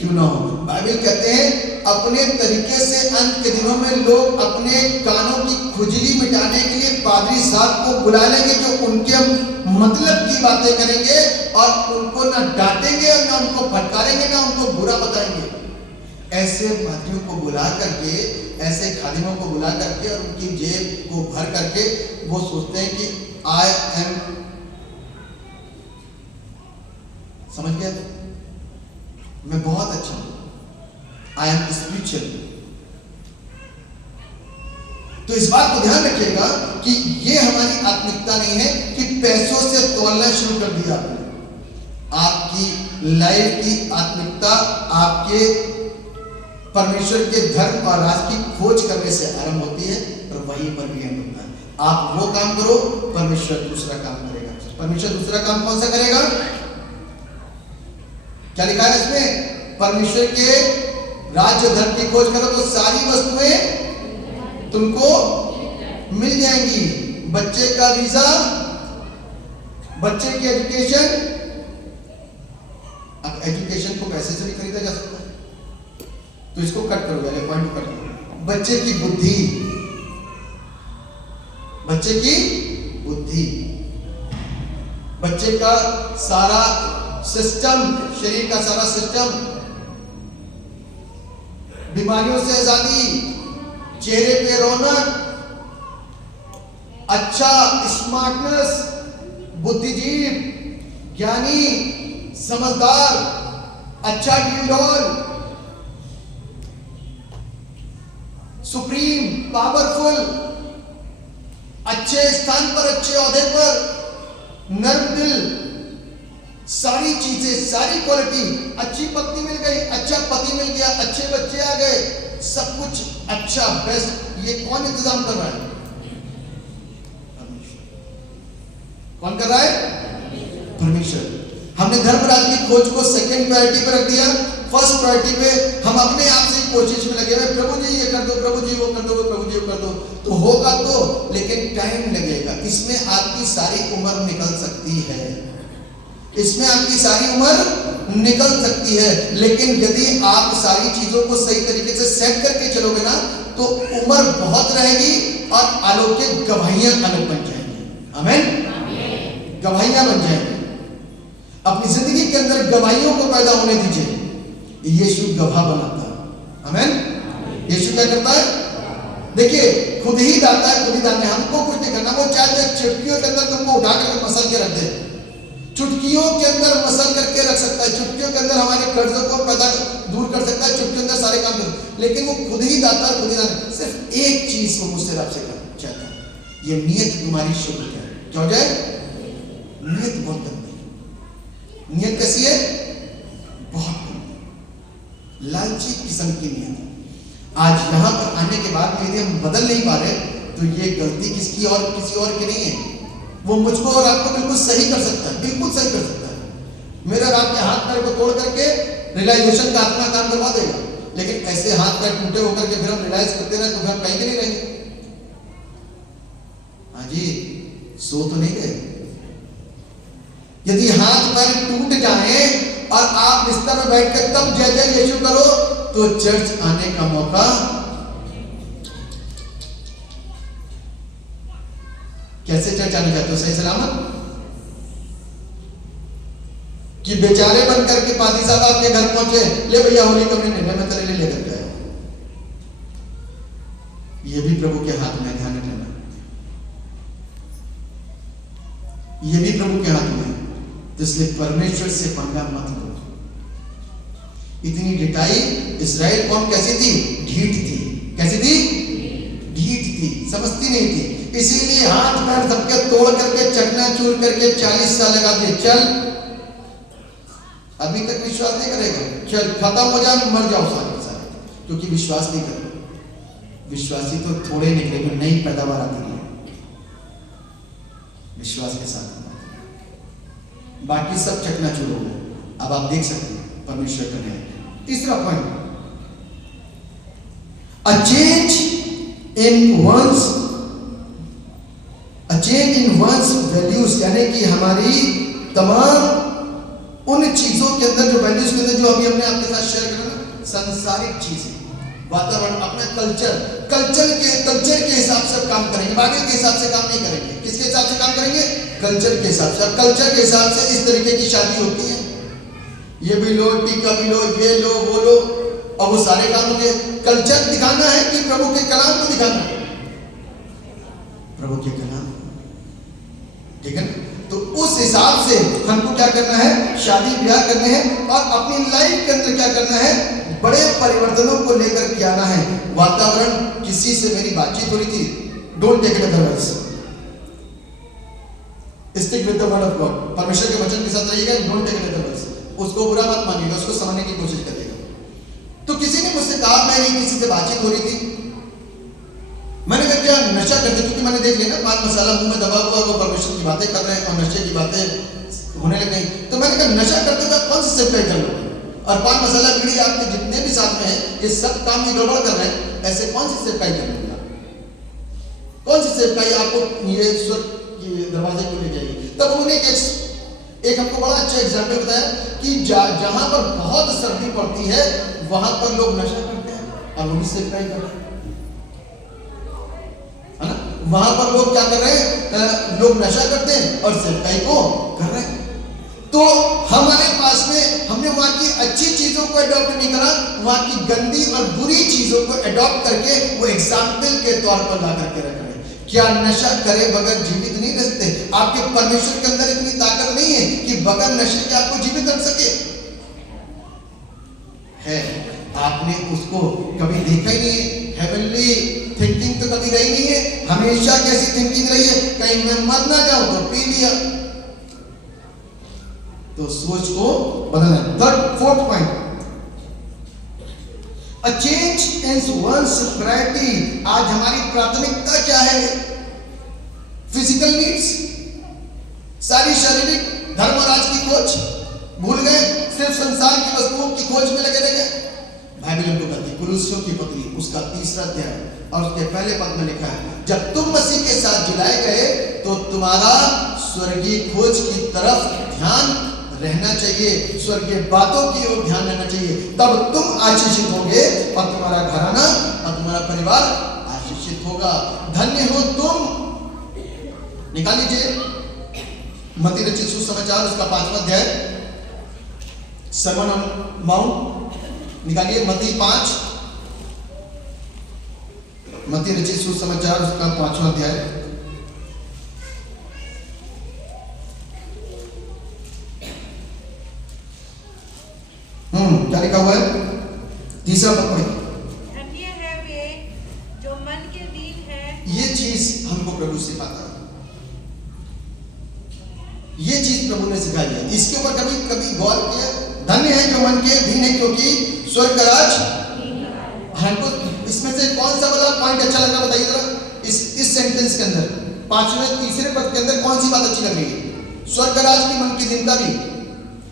क्यों ना हो। बाइबल कहते हैं अपने तरीके से अंत के दिनों में लोग अपने कानों की खुजली मिटाने के लिए पादरी साहब को बुला लेंगे, जो उनके मतलब की बातें करेंगे और उनको ना डांटेंगे, ना उनको फटकारेंगे, ना उनको बुरा बताएंगे। ऐसे पादरियों को बुला करके, ऐसे खादिमों को बुला करके और उनकी जेब को भर करके वो सोचते हैं कि आई एम, समझ गया, मैं बहुत अच्छा हूं, आई एम स्पिरिचुअल। तो इस बात को ध्यान रखिएगा कि ये हमारी आत्मिकता नहीं है कि पैसों से तोलना शुरू कर दिया आपने। आपकी लाइफ की आत्मिकता आपके परमेश्वर के धर्म और राज की खोज करने से आरंभ होती है और वहीं पर भी एंड होता है। आप वो काम करो, परमेश्वर दूसरा काम करेगा। परमेश्वर दूसरा काम कौन सा करेगा? क्या लिखा है इसमें? परमेश्वर के राज्य धर्म की खोज करो तो सारी वस्तुएं तुमको मिल जाएंगी। बच्चे का वीजा, बच्चे की एजुकेशन, अब एजुकेशन को पैसे से भी खरीदा जा सकता है, तो इसको कट करो, पहले पॉइंट कट करो। बच्चे की बुद्धि, बच्चे की बुद्धि, बच्चे का सारा सिस्टम, शरीर का सारा सिस्टम, बीमारियों से आजादी, चेहरे पे रौनक, अच्छा स्मार्टनेस, बुद्धिजीव, ज्ञानी, समझदार, अच्छा डील, सुप्रीम, पावरफुल, अच्छे स्थान पर, अच्छे ओहदे पर, नर्म दिल, सारी चीजें, सारी क्वालिटी, अच्छी पत्नी मिल गई, अच्छा पति मिल गया, अच्छे बच्चे आ गए, सब कुछ अच्छा बेस्ट। ये कौन इंतजाम कर रहा है? कौन कर रहा है? परमेश्वर। हमने धर्मराज की खोज को सेकंड प्रायोरिटी पे रख दिया, फर्स्ट प्रायोरिटी पे हम अपने आप से कोशिश में लगे हुए, प्रभु जी ये कर दो, प्रभु जी वो कर दो, प्रभु जी वो कर दो। तो होगा तो, लेकिन टाइम लगेगा। इसमें आपकी सारी उम्र निकल सकती है। इसमें आपकी सारी उम्र निकल सकती है, लेकिन यदि आप सारी चीजों को सही तरीके से सेट करके चलोगे ना तो उम्र बहुत रहेगी और अलौकिक गवाहियां अलग बन जाएंगी। आमीन। गवाहियां बन जाएंगी। अपनी जिंदगी के अंदर गवाहियों को पैदा होने दीजिए। यीशु गवाह बनाता है। आमीन। यीशु क्या करता है? देखिए, खुद ही दाता है, खुद ही दाता है, हमको कुछ नहीं करना। वो चाहे चुटकियों के अंदर तुमको उठा करके मसल के रख दे, चुटकियों के अंदर मसल करके रख सकता है, चुटकियों के अंदर हमारे कर्जों को पैदा दूर कर सकता है, चुटकियों के अंदर सारे काम कर, लेकिन वो खुद ही दाता है, खुद ही दाता। सिर्फ एक चीज वो मुझसे आपसे करना चाहता है, ये नियत तुम्हारी शुद्ध है। क्या हो जाए? नियत बहुत गंदी। नियत कैसी है? बहुत गंदी, लालची किस्म की नियत। आज यहां पर आने के बाद यदि हम बदल नहीं पा रहे तो ये गलती किसकी और किसी और की नहीं है। वो मुझको और आपको बिल्कुल सही कर सकता है, बिल्कुल सही कर सकता है। मेरा आपके हाथ पैर को तोड़ करके रियलाइजेशन का आत्मा काम करवा देगा, लेकिन ऐसे हाथ पैर टूटे होकर के फिर हम रियलाइज करते रहे तो फिर हम कहीं के नहीं रहेंगे। हाँ जी, सो तो नहीं गए। यदि हाथ पैर टूट जाए और आप बिस्तर में बैठ कर तब जय जय यीशु करो तो चर्च आने का मौका कैसे चर्च आने जाते हो सही सलामत? कि बेचारे बन करके पादी साहब आपके घर पहुंचे, ले भैया होली कम्युनियन मैं तेरे लिए लेकर के आया। ये भी प्रभु के हाथ में, ध्यान रखना, ये भी प्रभु के हाथ में। तो इसलिए परमेश्वर से पंगा मत लो। इतनी ढिठाई इस्राएल कौम कैसी थी? ढीठ थी। कैसी थी? ढीठ थी, समझती नहीं थी। इसीलिए हाथ पैर सबके तोड़ करके चकनाचूर करके 40 साल लगा दिए। चल, अभी तक विश्वास नहीं करेगा, चल खत्म हो जाए, मर जाओ सारे सारे, क्योंकि विश्वास नहीं कर। विश्वासी तो थोड़े निकले जो नई पैदावार आती है विश्वास के साथ, बाकी सब चकनाचूर हो गए। अब आप देख सकते हैं परमेश्वर का न्याय। तीसरा point, a change in one's values, यानी कि हमारी तमाम उन चीजों के अंदर, जो वैल्यूज के अंदर जो अभी हमने आपके साथ शेयर किया ना, सांसारिक चीजें, वातावरण, अपना कल्चर के हिसाब से काम करेंगे, बाइबल के हिसाब से काम नहीं करेंगे। किसके हिसाब से काम करेंगे? कल्चर के हिसाब से। कल्चर के हिसाब से इस तरीके की शादी होती है, ये भी लो, टीका भी लो, ये लो, वो लो, और वो सारे काम होंगे। कल्चर दिखाना है कि प्रभु के कलाम को दिखाना है? प्रभु के कलाम, ठीक है। तो उस हिसाब से हमको क्या करना है? शादी ब्याह करने हैं और अपनी लाइफ के अंदर क्या करना है? बड़े परिवर्तनों को लेकर के आना है। वातावरण, किसी से मेरी बातचीत हो रही थी, don't take it otherwise, stick with the word of God, परमेश्वर के वचन के साथ रहिएगा, डोंट टेक इट अदरवाइज। उसको बुरा मत मानिएगा, उसको समझने की कोशिश करिएगा। तो किसी ने मुझसे कहा, मेरी किसी से बातचीत हो रही थी, मैंने कहा क्या नशा करते? क्योंकि मैंने देख लिया ना पान मसाला मुंह में दबा हुआ, वो परमेश्वर की बातें कर रहे हैं और नशे की बातें होने लग गई। तो मैंने कहा नशा करते तो आप कौन सी सेवकाई कर लो? और पान मसाला बीड़ी आपके जितने भी साथ में है, ये सब काम ये गड़बड़ कर रहे हैं, ऐसे कौन सी सेवकाई कर लोगे? कौन सी सेवकाई आपको ये दरवाजे को ले जाएगी? तब उन्होंने एक हमको बड़ा अच्छा एग्जाम्पल बताया कि जहां पर बहुत सर्दी पड़ती है वहां पर लोग नशा करते हैं और वो भी सेवकाई कर रहे हैं, है ना? वहां पर लोग क्या कर रहे हैं? लोग नशा करते हैं और सेवकाई को कर रहे हैं। तो हमारे पास में हमने वहां की अच्छी चीजों को अडॉप्ट नहीं करा, वहां की गंदी और बुरी चीजों को अडॉप्ट करके वो एग्जाम्पल के तौर पर ला करके रख रहे हैं। क्या नशा करे बगैर जीवित नहीं रह सकते? आपके परमेश्वर के अंदर इतनी ताकत नहीं है कि बगैर नशे के आपको जीवित रख सके? है, आपने उसको कभी देखा ही नहीं है। हेवनली थिंकिंग तो कभी रही नहीं है, हमेशा कैसी थिंकिंग रही है? कहीं मैं मर ना जाऊं तो पी लिया। तो सोच को बदलना। Fourth point, a change in one's priority। आज हमारी प्राथमिकता क्या है? फिजिकल नीड्स, सारी शारीरिक धर्म और आज की खोज भूल गए, सिर्फ संसार की वस्तुओं की खोज में लगे रह गए। बाइबल हमको कहती है, कुलुस्सियों की पत्री उसका 3 अध्याय और उसके पहले पद में लिखा है, जब तुम मसीह के साथ जुलाए गए तो तुम्हारा स्वर्गीय खोज की तरफ ध्यान रहना चाहिए, स्वर्गीय बातों की ओर ध्यान रहना चाहिए, तब तुम आशीषित होगे और तुम्हारा घराना और तुम्हारा परिवार आशीषित होगा। धन्य हो तुम। निकाल लीजिए मत्ती रचित सुसमाचार उसका 5वां अध्याय, सर्मन ऑन माउंट। निकालिए मत्ती 5, मत्ती रचित सुसमाचार उसका 5वां अध्याय। क्या लिखा हुआ है? तीसरा पद पढ़िए। धन्य है वे जो मन के दीन है। ये चीज हमको प्रभु सिखाता है, ये चीज प्रभु ने सिखाई है। इसके ऊपर कभी कभी गौर किया? धन्य है जो मन के दीन है क्योंकि स्वर्ग का राज। हमको इसमें से कौन सा वाला पॉइंट अच्छा लगा बताइए जरा। इस सेंटेंस के अंदर 5वें तीसरे पद के अंदर कौन सी बात अच्छी लग रही है? स्वर्ग का राज की मन की दीनता भी,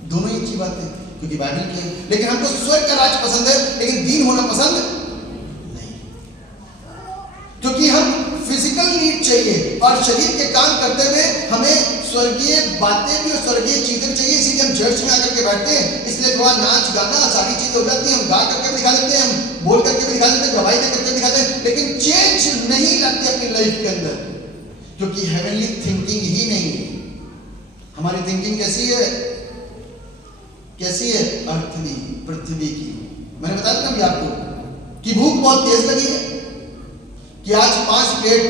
दोनों ही अच्छी बात है क्योंकि बाइबल की है। लेकिन हमको स्वर्ग का राज पसंद है लेकिन दीन होना पसंद नहीं, क्योंकि हम फिजिकल नीड चाहिए और शरीर के काम करते हुए हमें स्वर्गीय बातें भी और स्वर्गीय चीजें भी चाहिए। इसीलिए हम चर्च में आकर के बैठते हैं, इसलिए थोड़ा नाच गाना सारी चीजें हो जाती हैं, हम गा करके भी दिखा देते हैं, हम बोल करके भी दिखा देते हैं, गवाही दे करके भी दिखाते हैं, लेकिन चेंज नहीं लगती अपनी लाइफ के अंदर, क्योंकि हेवनली थिंकिंग ही नहीं है। हमारी थिंकिंग कैसी है? कैसी है? अर्थली, पृथ्वी की। मैंने बताया था अभी आपको कि भूख बहुत तेज लगी है कि आज 5 प्लेट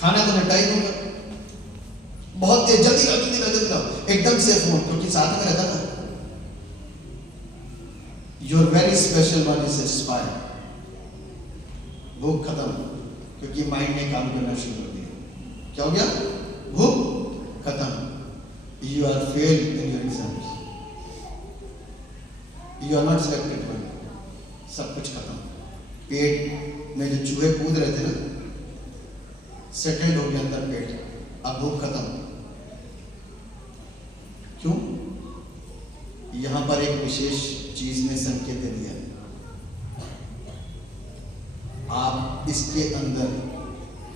खाना तो निपटा ही दूंगा, बहुत तेज, जल्दी लाओ जल्दी लाओ जल्दी लाओ, एकदम सेफ हूं क्योंकि साथ में रहता था। Your very special one is satisfied. भूख खत्म क्योंकि माइंड ने काम करना शुरू कर दिया। क्या हो गया? भूख खत्म। You are fail in your exams, you are not selected one. सब कुछ खत्म। पेट में जो चूहे कूद रहे थे ना, सेटल्ड हो गया अंदर पेट, अब भूख खत्म। क्यों? यहां पर एक विशेष चीज ने संकेत दे दिया, आप इसके अंदर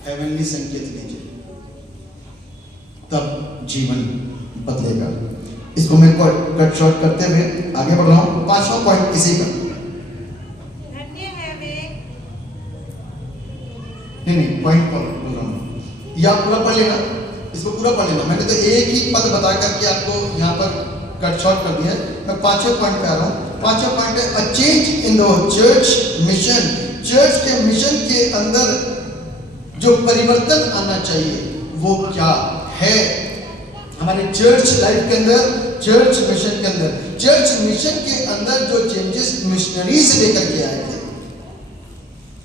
हेवनली संकेत लीजिए, तब जीवन बदलेगा। इसको मैं कट शॉर्ट करते हुए आगे बढ़ रहा हूं। 5वां पॉइंट इसी का। धन्य है वे। नहीं पॉइंट पर बोल रहा हूं, या पूरा पढ़ लेना, इसको पूरा पढ़ लेना। मैंने तो एक ही पद बता करके आपको यहाँ पर कट शॉर्ट कर दिया। मैं 5वें पॉइंट पे आ रहा हूँ। 5वां पॉइंट है a change in the church mission. Church के मिशन के अंदर जो परिवर्तन आना चाहिए वो क्या है? हमारे चर्च लाइफ के अंदर, चर्च मिशन के अंदर, चर्च मिशन के अंदर जो चेंजेस मिशनरीज लेकर के आए थे।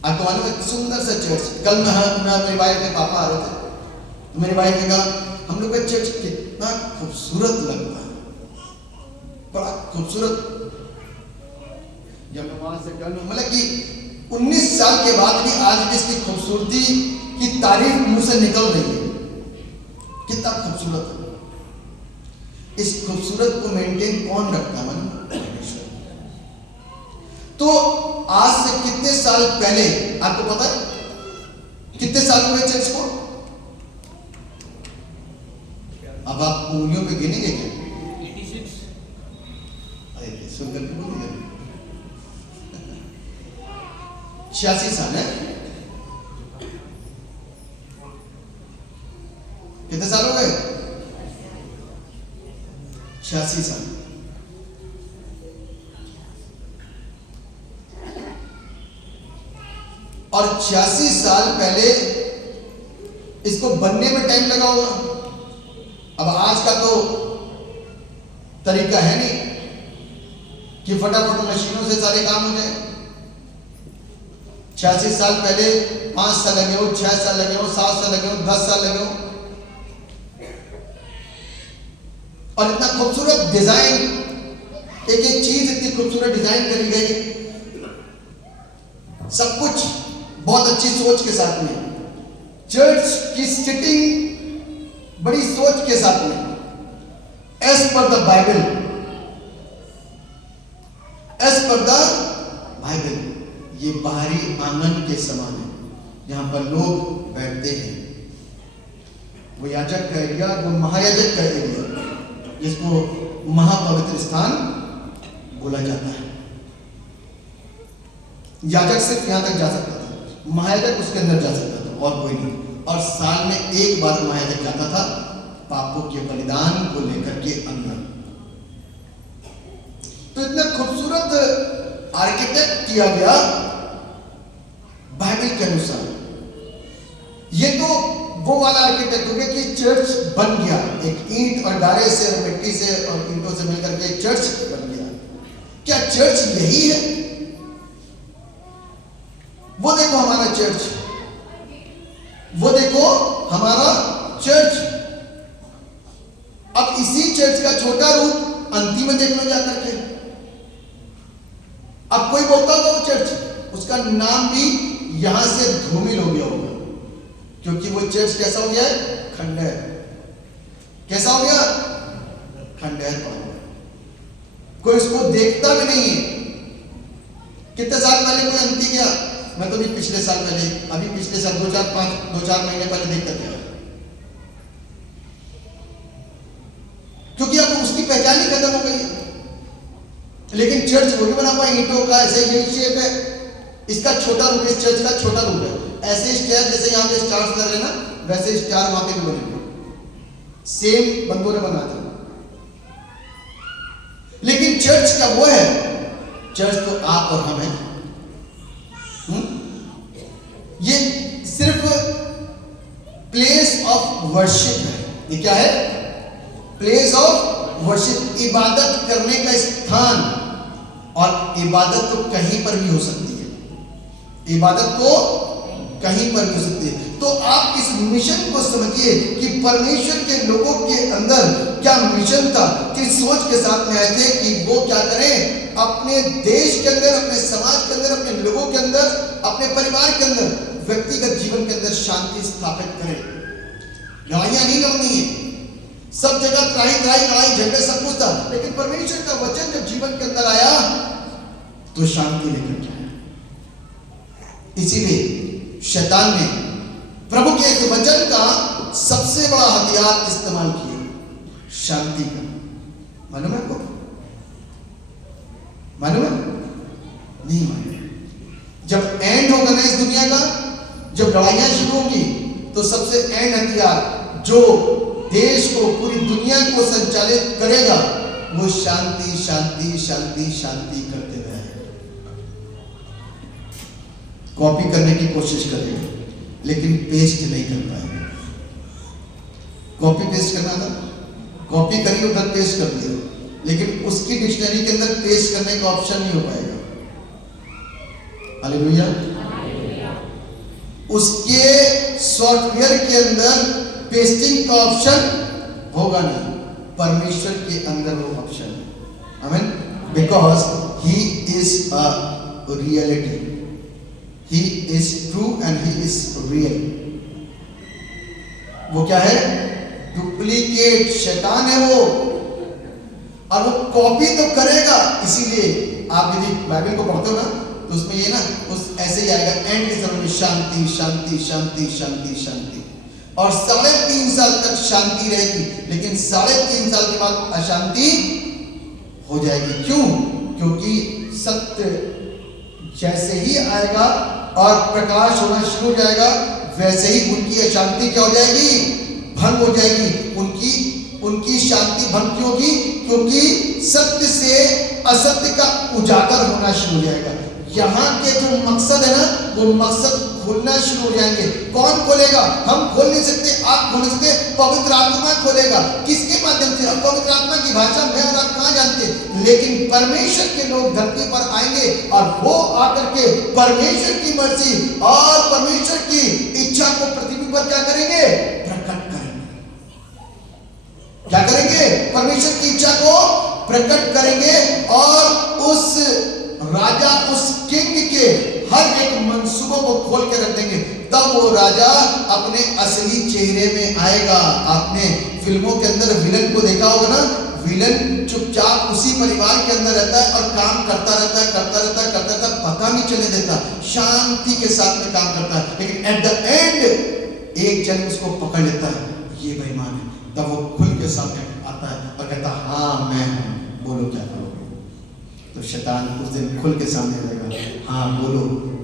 आपको मालूम है, सुंदर सा चर्च। कल मैं मेरी वाइफ के पापा आ रहे थे, तो मेरी वाइफ ने कहा हम लोग का चर्च कितना खूबसूरत लगता है, बड़ा खूबसूरत। जब मैं वहां से मतलब कि 19 साल के बाद भी आज भी इसकी खूबसूरती की तारीफ मुंह से निकल रही है। कितना खूबसूरत है। इस खूबसूरत को मेंटेन कौन रखता है? तो आज से कितने साल पहले आपको पता है? कितने साल हुए चर्च को? अब आप उंगलियों पे गिनेंगे क्या? 86। अरे सुनकर के बोलिए 86 साल है। कितने साल हो गए? 86 साल। और 86 साल पहले इसको बनने में टाइम लगा होगा। अब आज का तो तरीका है नहीं कि फटाफट मशीनों से सारे काम हो जाए। 86 साल पहले 5 साल लगे हो, 6 साल लगे हो, 7 साल लगे हो, 10 साल लगे हो, और इतना खूबसूरत डिजाइन, एक एक चीज इतनी खूबसूरत डिजाइन करी गई, सब कुछ बहुत अच्छी सोच के साथ में। चर्च की सिटिंग बड़ी सोच के साथ में, as per the Bible, as per the Bible. ये बाहरी आंगन के समान है जहां पर लोग बैठते हैं। वो याजक का एरिया, वो महायाजक का एरिया, जिसको महापवित्र स्थान बोला जाता है। याजक सिर्फ यहां तक जा सकता था, महायाजक उसके अंदर जा सकता था और कोई नहीं। और साल में एक बार महायाजक जाता था पापों के बलिदान को लेकर के अंदर। तो इतना खूबसूरत आर्किटेक्ट किया गया बाइबल के अनुसार। ये तो वो वाला आर्किटेक्ट हो गया कि चर्च बन गया, एक ईंट और गारे से और मिट्टी से और ईंटों से मिलकर के एक चर्च बन गया। क्या चर्च यही है? वो देखो हमारा चर्च, वो देखो हमारा चर्च। अब इसी चर्च का छोटा रूप अंतिम में देख लो जाकर के। अब कोई बोलता होगा वो चर्च, उसका नाम भी यहां से धूमिल हो गया होगा, क्योंकि वो चर्च कैसा हो गया है? खंडहर। कैसा हो गया? खंडहर पड़ा हुआ। कोई उसको देखता भी नहीं है। कितने साल पहले कोई अंती गया, मैं तो भी पिछले साल पहले, अभी पिछले साल 2-4 महीने पहले देख कर गया, क्योंकि अब उसकी पहचान ही खत्म हो गई है। लेकिन चर्च वो भी बना हुआ ईंटों का, ऐसे यही शेप है। इसका छोटा रूप, इस चर्च का छोटा रूप है। ऐसे स्टार जैसे यहाँ पे स्टार्स लग रहे ना, वैसे स्टार वहां पे भी बने, सेम बंदों ने बना था। लेकिन चर्च का वो है, चर्च तो आप और हम हैं। ये सिर्फ प्लेस ऑफ वर्शिप है। ये क्या है? प्लेस ऑफ वर्शिप, इबादत करने का स्थान। और इबादत तो कहीं पर भी हो सकती है, इबादत तो कहीं पर भी हो सकती है। तो आप इस मिशन को समझिए कि परमेश्वर के लोगों के अंदर क्या मिशन था, किस सोच के साथ में आए थे कि वो क्या करें, अपने देश के अंदर, अपने समाज के अंदर, अपने लोगों के अंदर, अपने परिवार के अंदर, व्यक्तिगत जीवन के अंदर शांति स्थापित करें। लड़ाइयां नहीं लड़नी है, सब जगह त्राही लड़ाई झगड़े सब कुछ था, लेकिन परमेश्वर का वचन जब जीवन के अंदर आया तो शांति लेकर के आया। इसीलिए शैतान ने प्रभु के एक वचन का सबसे बड़ा हथियार इस्तेमाल किया, शांति का। मालूम है आपको? मालूम है? नहीं मालूम। जब एंड होगा ना इस दुनिया का, जब लड़ाइयां शुरू होंगी, तो सबसे एंड हथियार जो देश को, पूरी दुनिया को संचालित करेगा, वो शांति शांति शांति शांति करते रहे। कॉपी करने की कोशिश करेगा, लेकिन पेस्ट नहीं कर पाएगा। कॉपी पेस्ट करना था, कॉपी करिए उधर पेस्ट कर दिया, लेकिन उसकी डिक्शनरी के अंदर पेस्ट करने का ऑप्शन नहीं हो पाएगा। हालेलुया। उसके सॉफ्टवेयर के अंदर पेस्टिंग का ऑप्शन होगा नहीं, परमेश्वर के अंदर वो ऑप्शन है। आमीन। Because he is a reality, he is true and he is real. वो क्या है? डुप्लीकेट शैतान है वो, और वो कॉपी तो करेगा। इसीलिए आप यदि बाइबल को पढ़ते हो ना, तो उसमें ये ना उस ऐसे ही आएगा, एंड के समय में शांति शांति शांति शांति शांति, और 3.5 साल तक शांति रहेगी, लेकिन 3.5 साल के बाद अशांति हो जाएगी। क्यों? क्योंकि सत्य जैसे ही आएगा और प्रकाश होना शुरू हो जाएगा, वैसे ही उनकी अशांति क्या हो जाएगी? भंग हो जाएगी। उनकी शांति भंग क्यों होगी? क्योंकि सत्य से असत्य का उजागर होना शुरू हो जाएगा। यहाँ के जो मकसद है ना, वो मकसद खोलना शुरू हो जाएंगे। कौन खोलेगा? हम खोल नहीं सकते, आप खोल नहीं सकते, पवित्र आत्मा खोलेगा। किसके माध्यम से? पवित्र आत्मा की भाषा मैं और आप कहाँ जानते, लेकिन परमेश्वर के लोग धरती पर आएंगे और वो आकर के परमेश्वर की मर्जी और परमेश्वर की इच्छा को पृथ्वी पर क्या करेंगे? प्रकट करेंगे। क्या करेंगे? परमेश्वर की इच्छा को प्रकट करेंगे, और उस राजा, उस किंग के हर एक मंसूबों को खोल के रख देंगे। तब वो राजा अपने असली चेहरे में आएगा। आपने फिल्मों के अंदर विलन को देखा होगा ना, विलन चुपचाप उसी परिवार के अंदर रहता है और काम करता रहता है, पता नहीं चलने देता, शांति के साथ में काम करता है, लेकिन एट द एंड एक जन उसको पकड़ लेता है, ये बेईमान है। तब वो खुल के सामने आता है और और कहता हाँ मैं हूं, बोलो क्या करोगे? तो शैतान उस दिन खुल के सामने रहेगा, हाँ बोलो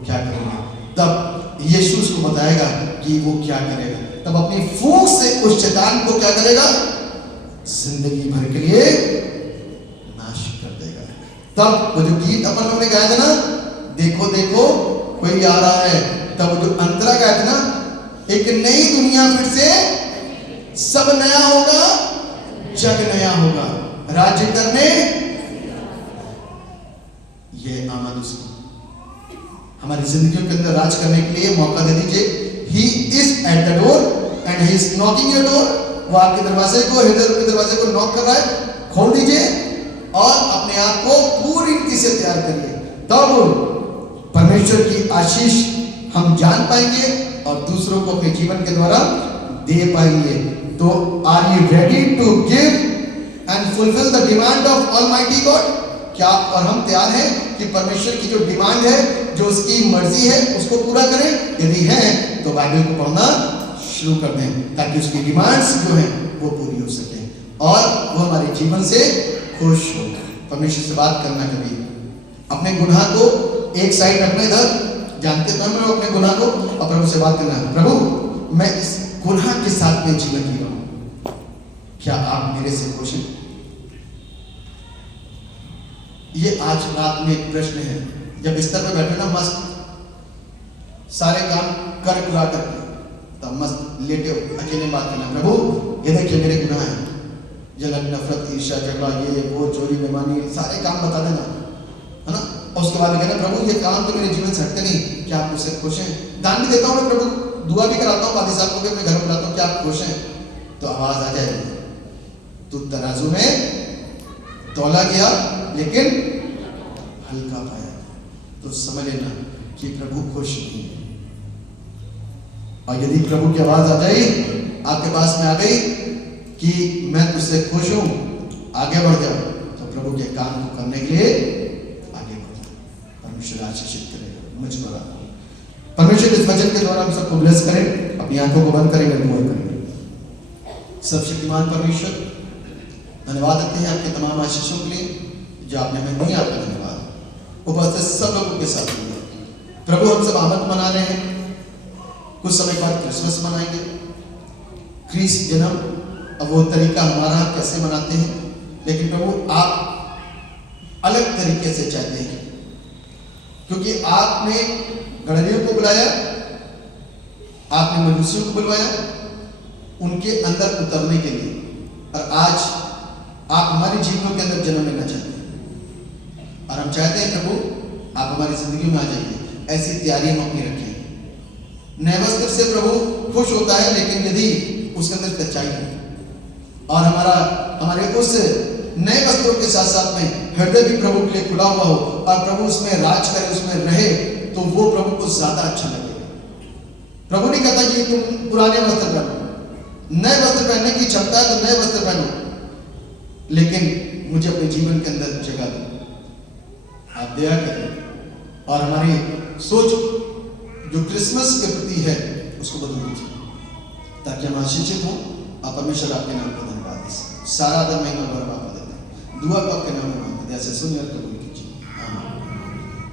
क्या करोगे? तब यीशु उसको बताएगा कि वो क्या करेगा। तब अपनी फूंक से उस शैतान को क्या करेगा? जिंदगी भर के लिए नाश कर देगा। तब वो जो गीत अपन लोगों ने गाया था ना, देखो देखो कोई आ रहा है, तब जो अंतरा गाया था ना, एक नई दुनिया फिर से, सब नया होगा, जग नया होगा, राज्य करने ये आमद उसकी हमारी जिंदगियों के अंदर राज करने के लिए मौका दे दीजिए। He is at the door and he is knocking your door। वो आपके दरवाजे को, हृदय के दरवाजे को नॉक कर रहा है, खोल दीजिए और अपने आप को पूरी रीति से तैयार करिए। तब परमेश्वर की आशीष हम जान पाएंगे और दूसरों को अपने जीवन के द्वारा दे पाएंगे। तो are you ready to give and fulfil the demand of almighty God? क्या और हम तैयार हैं कि परमेश्वर की जो डिमांड है, जो उसकी मर्जी है, उसको पूरा करें? यदि है तो बाइबल को पढ़ना शुरू कर दें ताकि उसकी डिमांड्स जो हैं वो पूरी हो सके और वो हमारे जीवन से खुश हो। परमेश्वर से बात करना, कभी अपने गुनाह को एक साइड रखना, इधर जानते तो हम अपने गुनाह को, और प्रभु से बात करना, प्रभु मैं इस गुनाह के साथ में जीवन जी रहा हूं, क्या आप मेरे से खुश हैं? ये आज रात में एक प्रश्न है। जब बिस्तर पे बैठे ना मस्त, सारे काम कर कुरा करके, तब मस्त लेटे हो, अकेले बात करना, प्रभु ये देखिए मेरे गुनाह हैं, जलन, नफरत, ईर्ष्या, झगड़ा, ये वो, चोरी, बेईमानी, सारे काम बता देना, है ना? और उसके बाद कहना, प्रभु ये काम तो मेरे जीवन से हटते नहीं, क्या आप मुझसे खुश हैं? दान भी देता हूँ मैं प्रभु, दुआ भी कराता हूँ, पादी साहब को भी अपने घर बुलाता हूँ, क्या आप खुश हैं? तो आवाज आ जाएगी, तू तराजू में तौला गया लेकिन हल्का पाया। तो समझ लेना कि प्रभु खुश नहीं है। और यदि प्रभु की आवाज आ जाए आपके पास में, आ गई कि मैं तुझसे खुश हूं, आगे बढ़ जाओ, तो प्रभु के काम को करने के लिए आगे बढ़ जाओ। परमेश्वर आशीषित करेगा मुझ पर आपको। परमेश्वर इस वचन के द्वारा हम सबको ब्लेस करें। अपनी आंखों को बंद करेंगे, दुआ करेंगे। सर्वशक्तिमान परमेश्वर, धन्यवाद देते हैं आपके तमाम आशीषों के लिए जो आपने हमें दी। आपका धन्यवाद उपस्थित सब लोगों के साथ दिया। प्रभु हम सब आमद मना रहे हैं, कुछ समय बाद क्रिसमस मनाएंगे, ख्रीस्त जन्म, अब वो तरीका हमारा कैसे मनाते हैं, लेकिन प्रभु आप अलग तरीके से चाहते हैं, क्योंकि आपने गणरियों को बुलाया, आपने मजूसियों को बुलवाया उनके अंदर उतरने के लिए, और आज आप हमारे जीवनों के अंदर जन्म लेना चाहते हैं और हम चाहते हैं प्रभु आप हमारी जिंदगी में आ जाइए। ऐसी तैयारी हम अपनी रखें। नए वस्त्र से प्रभु खुश होता है, लेकिन यदि उसके अंदर सच्चाई है और हमारे उस नए वस्त्रों के साथ साथ में हृदय भी प्रभु के लिए खुला हुआ हो और प्रभु उसमें राज करे, उसमें रहे, तो वो प्रभु को ज्यादा अच्छा लगेगा। प्रभु नहीं कहता कि तुम पुराने वस्त्र पहनो, नए वस्त्र पहनने की क्षमता है तो नए वस्त्र पहनो, लेकिन मुझे अपने जीवन के अंदर जगह दो। आप दया करें और हमारी सोच जो क्रिसमस के प्रति है उसको बदल दीजिए ताकि हम आशीषित हों। आप परमेश्वर आपके नाम को धन्यवाद दें, सारा आदर महिमा गौरव आपको देते हैं। दुआ को आपके नाम में मांगते हैं, ऐसे सुनिए और कबूल